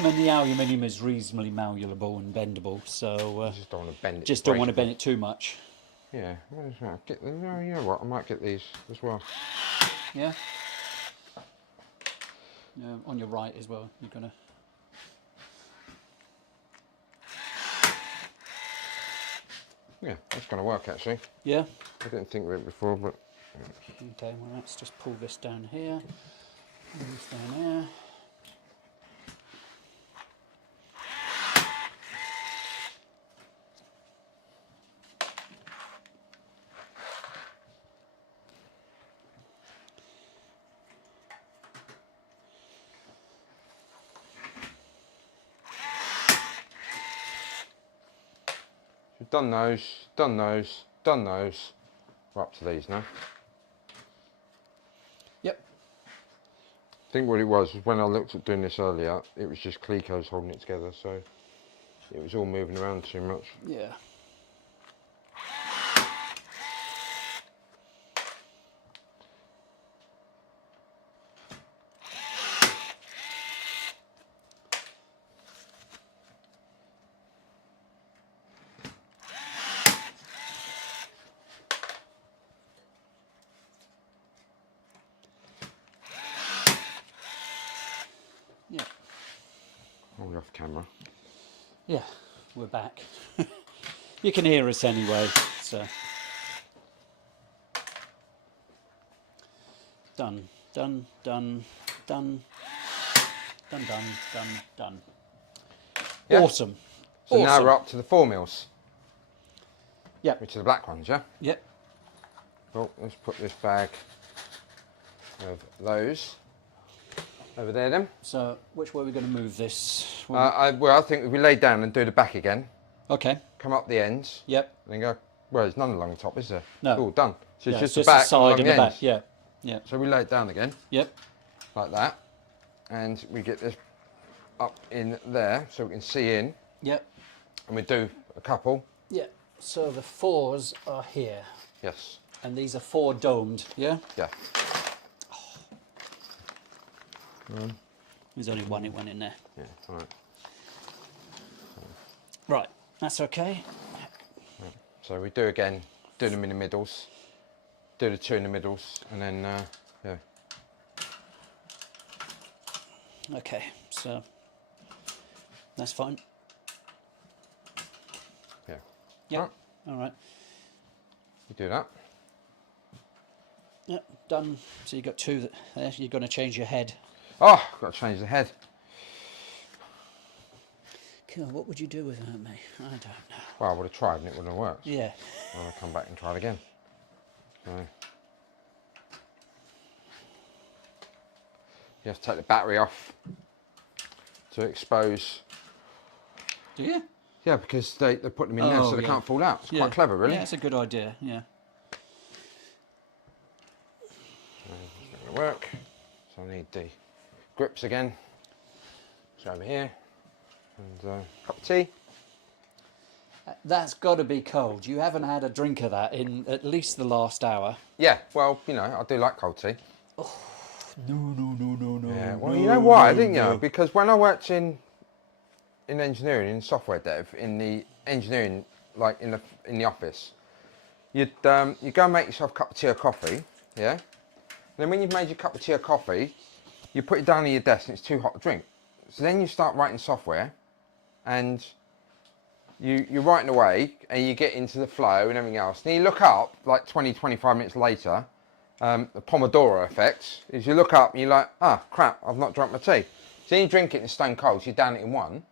Yeah. I mean, the aluminium is reasonably malleable and bendable, so I just don't want to bend it. just don't want to bend it too much. Yeah. What is that? Get them. Oh, you know what? I might get these as well. Yeah. On your right as well. You're gonna. Yeah, that's going to work actually. Yeah. I didn't think of it before, but Okay. Well, let's just pull this down here. Pull this down there. we've done those, done those, done those. We're up to these now. Yep. I think what it was when I looked at doing this earlier, it was just Clecos holding it together, so it was all moving around too much. Yeah. Yeah. Only off camera. Yeah. We're back. You can hear us anyway. So. Done. Done. Done. Done. Done. Done. Done. Done. Yeah. Awesome. So now Awesome. we're up to the 4 mils, Yep. which are the black ones, yeah? Yep. Well, let's put this bag of those over there then. So, which way are we going to move this? Well, I think if we lay down and do the back again, Okay. come up the ends, Yep. and then go, well, there's none along the top, is there? No. It's all done. So it's Yeah, just it's the back side along and the the ends. back. Yeah. Yeah. So we lay it down again, Yep. like that, and we get this up in there so we can see in, Yep. and we do a couple. Yeah. So the 4s are here, Yes. and these are 4 domed. Yeah. Yeah. There's only one. It went in there. Yeah. All right. Right. That's okay. So we do again, do them in the middles, do the 2 in the middles, and then yeah. Okay. So that's fine. Yeah. Yep. Right. All right. You do that. Yep. Done. So you got 2 there. You're going to change your head. Oh, got to change the head. Cool. What would you do without me? I don't know. Well, I would have tried and it wouldn't have worked. Yeah. I'll come back and try it again. So, you have to take the battery off to expose. Do you? Yeah, because they put them in there so they yeah. can't fall out. It's Yeah. quite clever, really. Yeah, it's a good idea. Yeah. It's not going to work. So I need the grips again. So over here. And cup of tea. That's got to be cold. You haven't had a drink of that in at least the last hour. Yeah, well, you know, I do like cold tea. No. Yeah, well, you know why, didn't you? Because when I worked in engineering, in software dev, in the engineering, like in the office, you go and make yourself a cup of tea or coffee, yeah? And then when you've made your cup of tea or coffee, you put it down on your desk and it's too hot to drink. So then you start writing software, and you're writing away, and you get into the flow and everything else. And you look up, like 20, 25 minutes later, the Pomodoro effect is you look up and you're like, ah, crap, I've not drunk my tea. So then you drink it in stone cold, so you down it in one.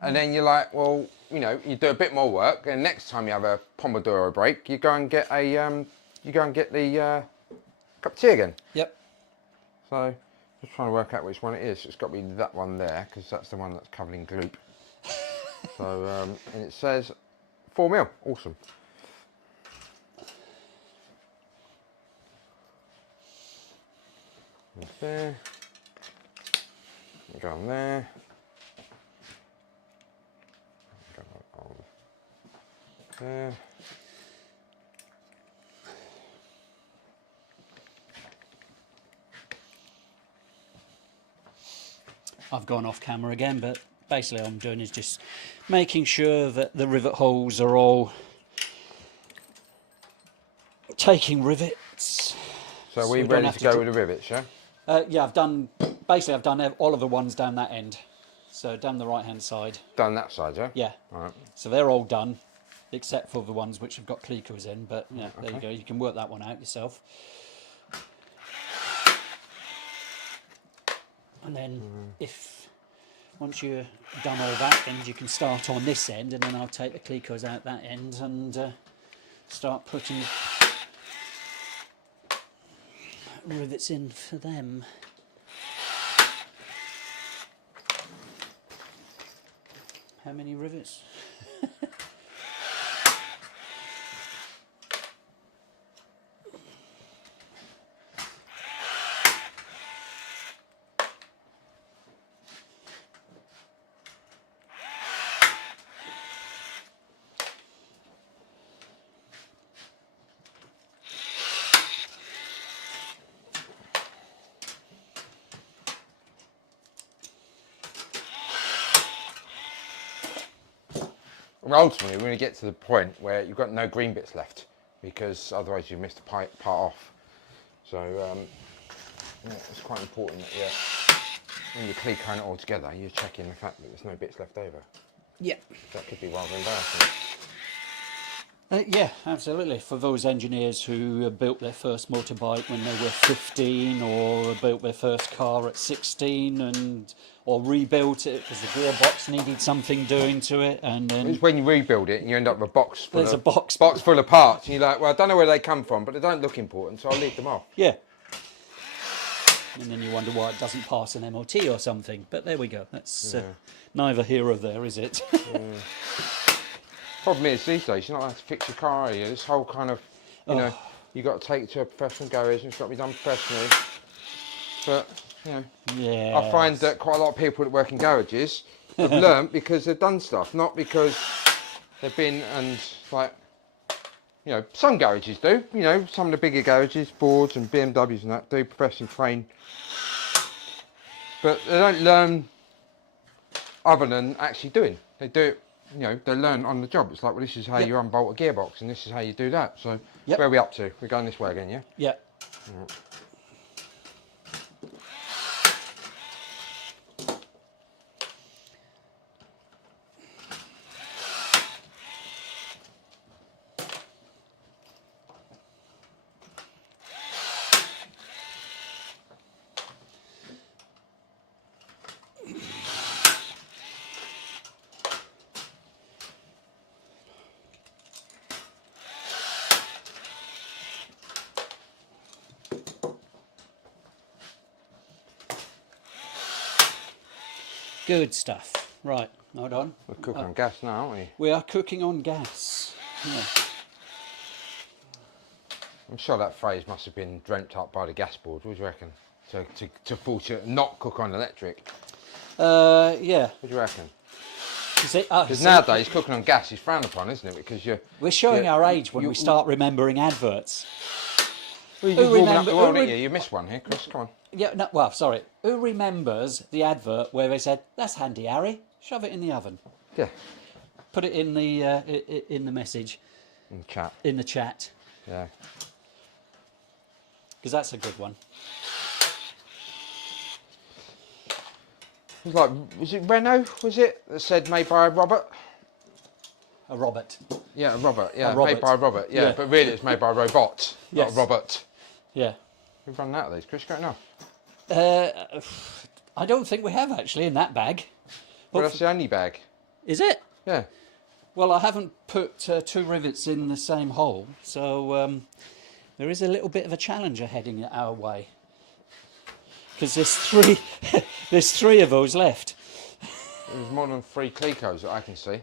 And then you're like, well, you know, you do a bit more work, and next time you have a Pomodoro break, you go and get the cup of tea again. Yep. So just trying to work out which one it is. It's got to be that one there, because that's the one that's covered in gloop. So and it says 4 mil. Awesome. There. Go on there. Go on there. I've gone off camera again, but basically all I'm doing is just making sure that the rivet holes are all taking rivets. So we're ready to go with the rivets, yeah? Yeah, I've done all of the ones down that end. So down the right hand side. Done that side, yeah? Yeah. All right. So they're all done, except for the ones which have got clecos in, but yeah, there you go, you can work that one out yourself. And then once you're done all that end, you can start on this end, and then I'll take the clecos out that end and start putting rivets in for them. How many rivets? Well, ultimately, we're going to get to the point where you've got no green bits left, because otherwise you missed a part off. So yeah, it's quite important that when you're clecoing it all together, you're checking the fact that there's no bits left over. Yeah. That could be rather embarrassing. Yeah, absolutely. For those engineers who built their first motorbike when they were 15, or built their first car at 16, or rebuilt it because the gearbox needed something doing to it, and then It's when you rebuild it and you end up with a box full there's of a box full of parts, and you're like, well, I don't know where they come from, but they don't look important, so I'll leave them off. Yeah. And then you wonder why it doesn't pass an MOT or something. But there we go. That's neither here or there, is it? Problem is, these days, you're not allowed to fix your car, are you? This whole kind of, you know, you've got to take it to a professional garage and it's got to be done professionally. But, you know, Yeah. I find that quite a lot of people that work in garages have learnt because they've done stuff, not because they've been and, like, you know, some garages do. You know, some of the bigger garages, Fords and BMWs and that, do professionally train. But they don't learn other than actually doing. They do it, you know, they learn on the job. It's like, well, this is how you unbolt a gearbox and this is how you do that. So where are we up to? We're going this way again, yeah? Yeah. Right. Good stuff. Right, hold on. We're cooking on gas now, aren't we? We are cooking on gas. Yeah. I'm sure that phrase must have been dreamt up by the gas board. What do you reckon? To force it not cook on electric. Yeah. What do you reckon? Because nowadays cooking on gas is frowned upon, isn't it? Because we're showing our age when we start remembering adverts. Well, you're just warming up the world, aren't you? You missed one here, Chris. Come on. Yeah, no, well, sorry. Who remembers the advert where they said, "That's handy, Harry. Shove it in the oven." Yeah. Put it in the message. In the chat. In the chat. Yeah. Because that's a good one. It was like, was it Renault? Was it that said made by a Robert? A Robert. Yeah, a Robert. Yeah, A Robert. made by a Robert. Yeah, Yeah. but really it's made by a robot, not Yes. a Robert. Yeah. We've run out of these, Chris. Got enough. I don't think we have actually in that bag. Well, that's the only bag. Is it? Yeah. Well, I haven't put 2 rivets in the same hole, so there is a little bit of a challenger heading our way. Because there's 3 of those left. There's more than 3 clecos that I can see.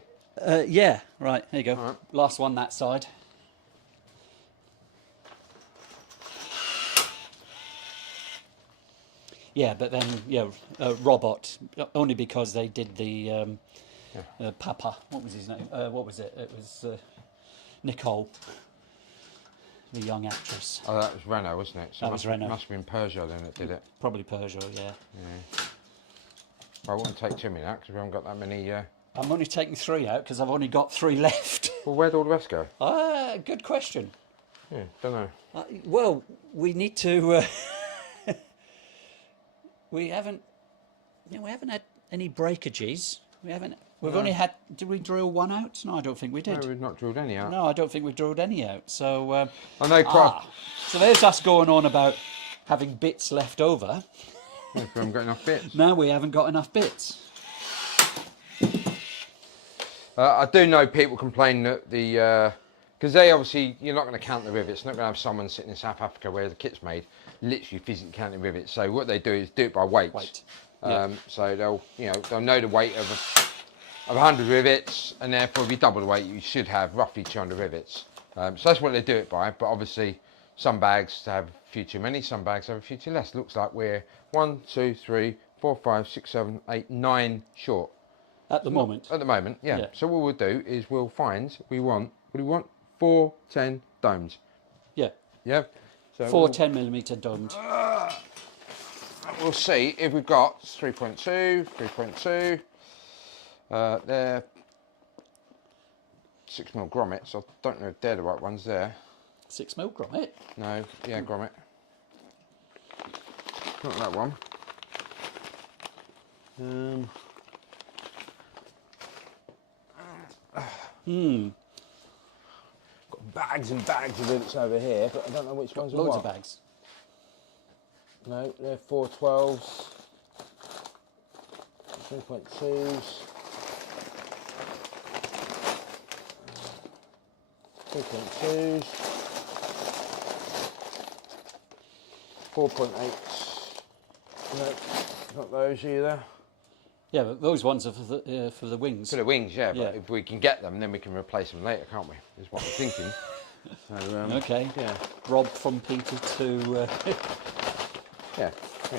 Yeah, right, there you go. Right. Last one that side. Yeah, but then, Robot, only because they did the Papa, what was his name? What was it? It was Nicole, the young actress. Oh, that was Renault, wasn't it? So That was Renault. Must have been Peugeot then that did it. Probably Peugeot, yeah. Yeah. I wouldn't take too many out because we haven't got that many. I'm only taking 3 out because I've only got 3 left. Well, where'd all the rest go? Good question. Yeah, don't know. Well, we need to. We haven't had any breakages. We've only had. Did we drill 1 out? No, I don't think we did. No, we've not drilled any out. No, I don't think we drilled any out. So. I know quite. So there's us going on about having bits left over. If we haven't got enough bits. No, we haven't got enough bits. I do know people complain that because they obviously, you're not going to count the rivets. You're not going to have someone sitting in South Africa where the kit's made, literally physically counting rivets. So what they do is do it by weight. So they'll know the weight of 100 rivets, and therefore if you double the weight, you should have roughly 200 rivets. So that's what they do it by. But obviously, some bags have a few too many, some bags have a few too less. Looks like we're 1, 2, 3, 4, 5, 6, 7, 8, 9 short. At the moment? At the moment, yeah. So what we'll do is we'll find, what do we want? 4 10 domes. Yeah. Yeah. So 4 10mm domed. We'll see if we've got 3.2, 3.2. They're 6mm grommets. I don't know if they're the right ones there. 6mm grommet? No, yeah, grommet. Not that one. Got bags and bags of rivets over here, but I don't know which ones are what. Loads of bags. No, they're 412s, 3.2s, 3.2s, 4.8s. No, not those either. Yeah, but those ones are for the wings. For the wings, yeah, but if we can get them, then we can replace them later, can't we? Is what I'm thinking. So, okay. Yeah. Rob from Peter to. Yeah.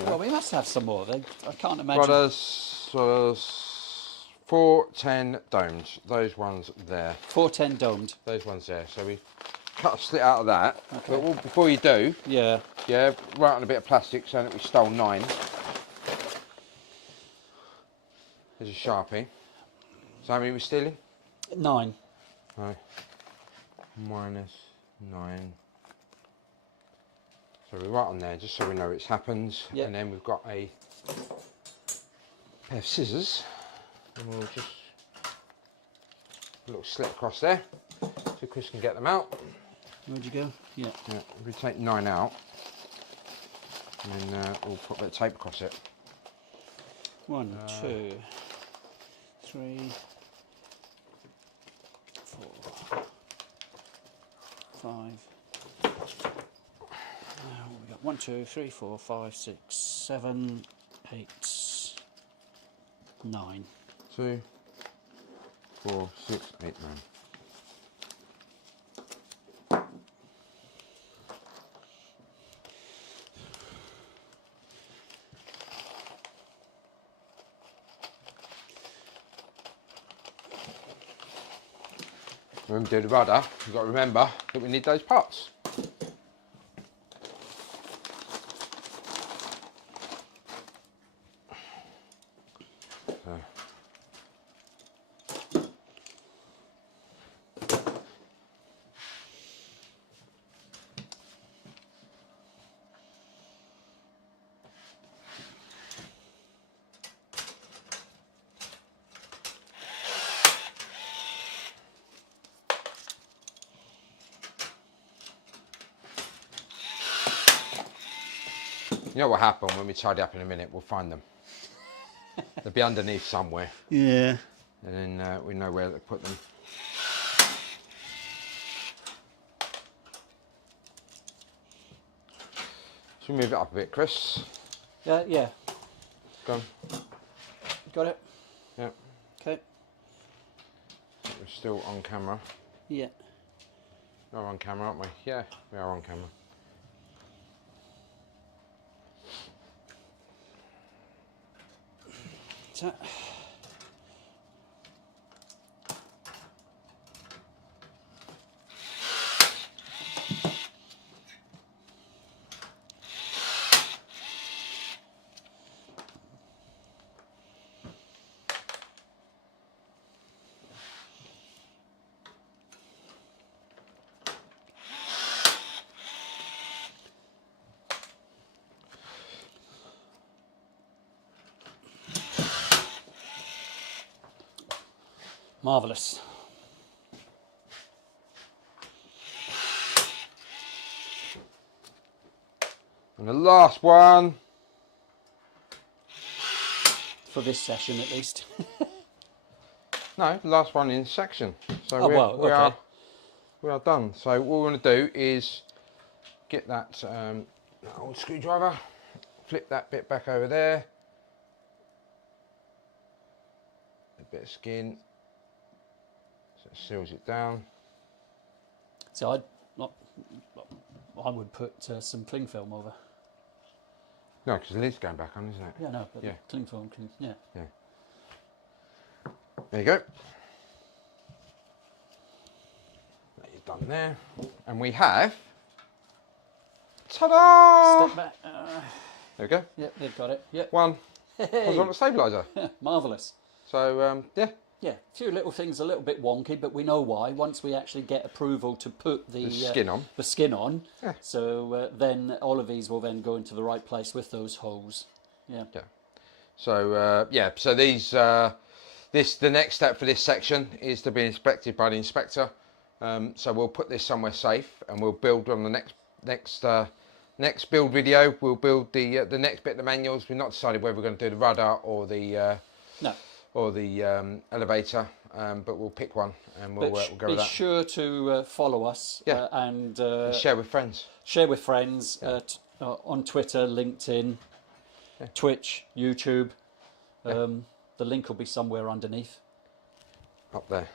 Well, we must have some more. I can't imagine. Brothers, 410 domes. Those ones there. 410 domed. Those ones there. So we cut a slit out of that. Okay. But before you do, yeah, write on a bit of plastic saying that we stole 9. There's a Sharpie. So how many we're stealing? 9. No. Minus 9. So we write on there just so we know it's happened. Yep. And then we've got a pair of scissors. And we'll just a little slit across there so Chris can get them out. Where'd you go? Yeah. If we take 9 out, and then we'll put a bit of tape across it. 1, 2, 3, 4, 5. We got 1, 2, 3, 4, 5, 6, 7, 8, 9. 2, 4, 6, 8, 9. When we do the rudder, you've got to remember that we need those parts. You know what happened when we tidy up in a minute? We'll find them. They'll be underneath somewhere. Yeah. And then we know where to put them. Should we move it up a bit, Chris? Yeah. Go on. Got it? Yeah. Okay. We're still on camera. Yeah. We're on camera, aren't we? Yeah, we are on camera. So, Marvellous. And the last one. For this session, at least. No, the last one in section. So Oh, well, okay. we are done. So what we're going to do is get that old screwdriver, flip that bit back over there. A bit of skin, so it seals it down. So I would put some cling film over. No, because the lid's going back on, isn't it? Yeah, no, but Yeah. cling film can, yeah. Yeah. There you go. That is done there. And we have... Ta-da! Step back. There we go. Yep, they've got it. Yep. One Hey. horizontal stabiliser. Marvellous. So, yeah. Yeah, a few little things a little bit wonky, but we know why. Once we actually get approval to put the skin on. the skin on, Yeah. so then all of these will then go into the right place with those holes. Yeah. Yeah. So, yeah, so these... the next step for this section is to be inspected by the inspector. So we'll put this somewhere safe, and we'll build on the next build video. We'll build the next bit of the manuals. We've not decided whether we're going to do the rudder or the elevator, but we'll pick one and we'll go be with that. sure to follow us and share with friends. Share with friends on Twitter, LinkedIn, Twitch, YouTube. The link will be somewhere underneath. Up there,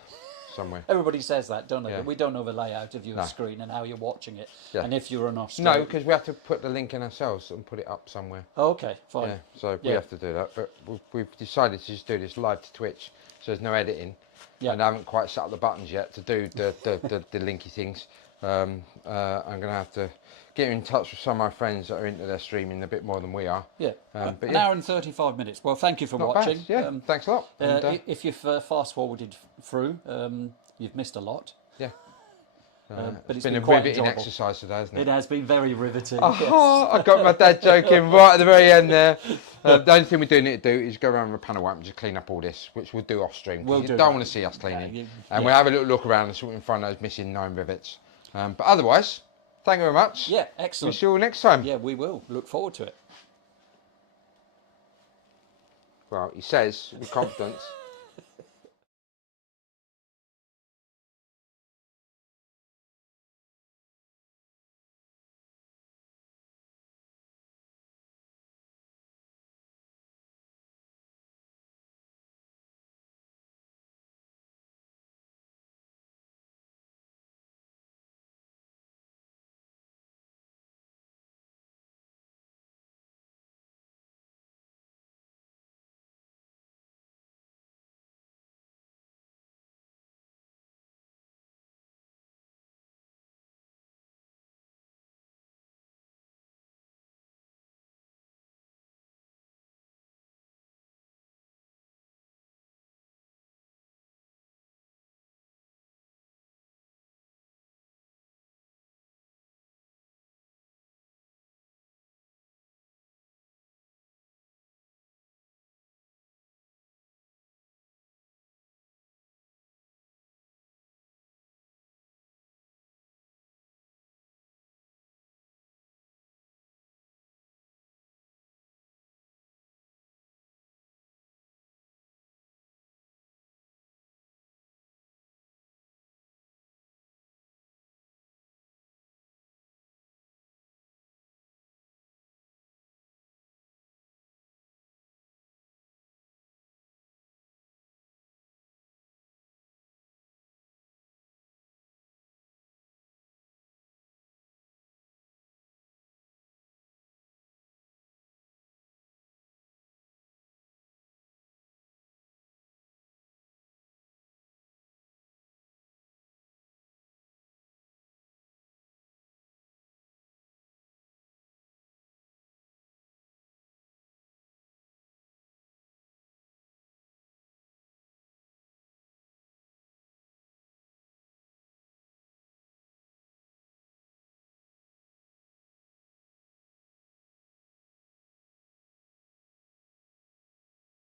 somewhere. Everybody says that, don't they? Yeah. But we don't know the layout of your screen and how you're watching it. Yeah. And if you're an Australian... No, because we have to put the link in ourselves and put it up somewhere. Oh, okay, fine. Yeah, so we have to do that. But we've decided to just do this live to Twitch, so there's no editing. Yeah. And I haven't quite set up the buttons yet to do the linky things. I'm going to have to get in touch with some of my friends that are into their streaming a bit more than we are. Yeah, but an hour and 35 minutes. Well, thank you for Not watching. bad. Yeah, thanks a lot. If you've fast-forwarded through, you've missed a lot. Yeah. But it's been a quite riveting enjoyable. exercise today, hasn't it? It has been very riveting. Oh, I got my dad joking right at the very end there. The only thing we do need to do is go around with a panel wipe and just clean up all this, which we'll do off stream. We'll You do don't that. want to see us cleaning. Yeah, And we'll have a little look around and see what we can find those missing 9 rivets. But otherwise, thank you very much. Yeah, We'll excellent. see you all next time. Yeah, we will. Look forward to it. Well, he says with confidence.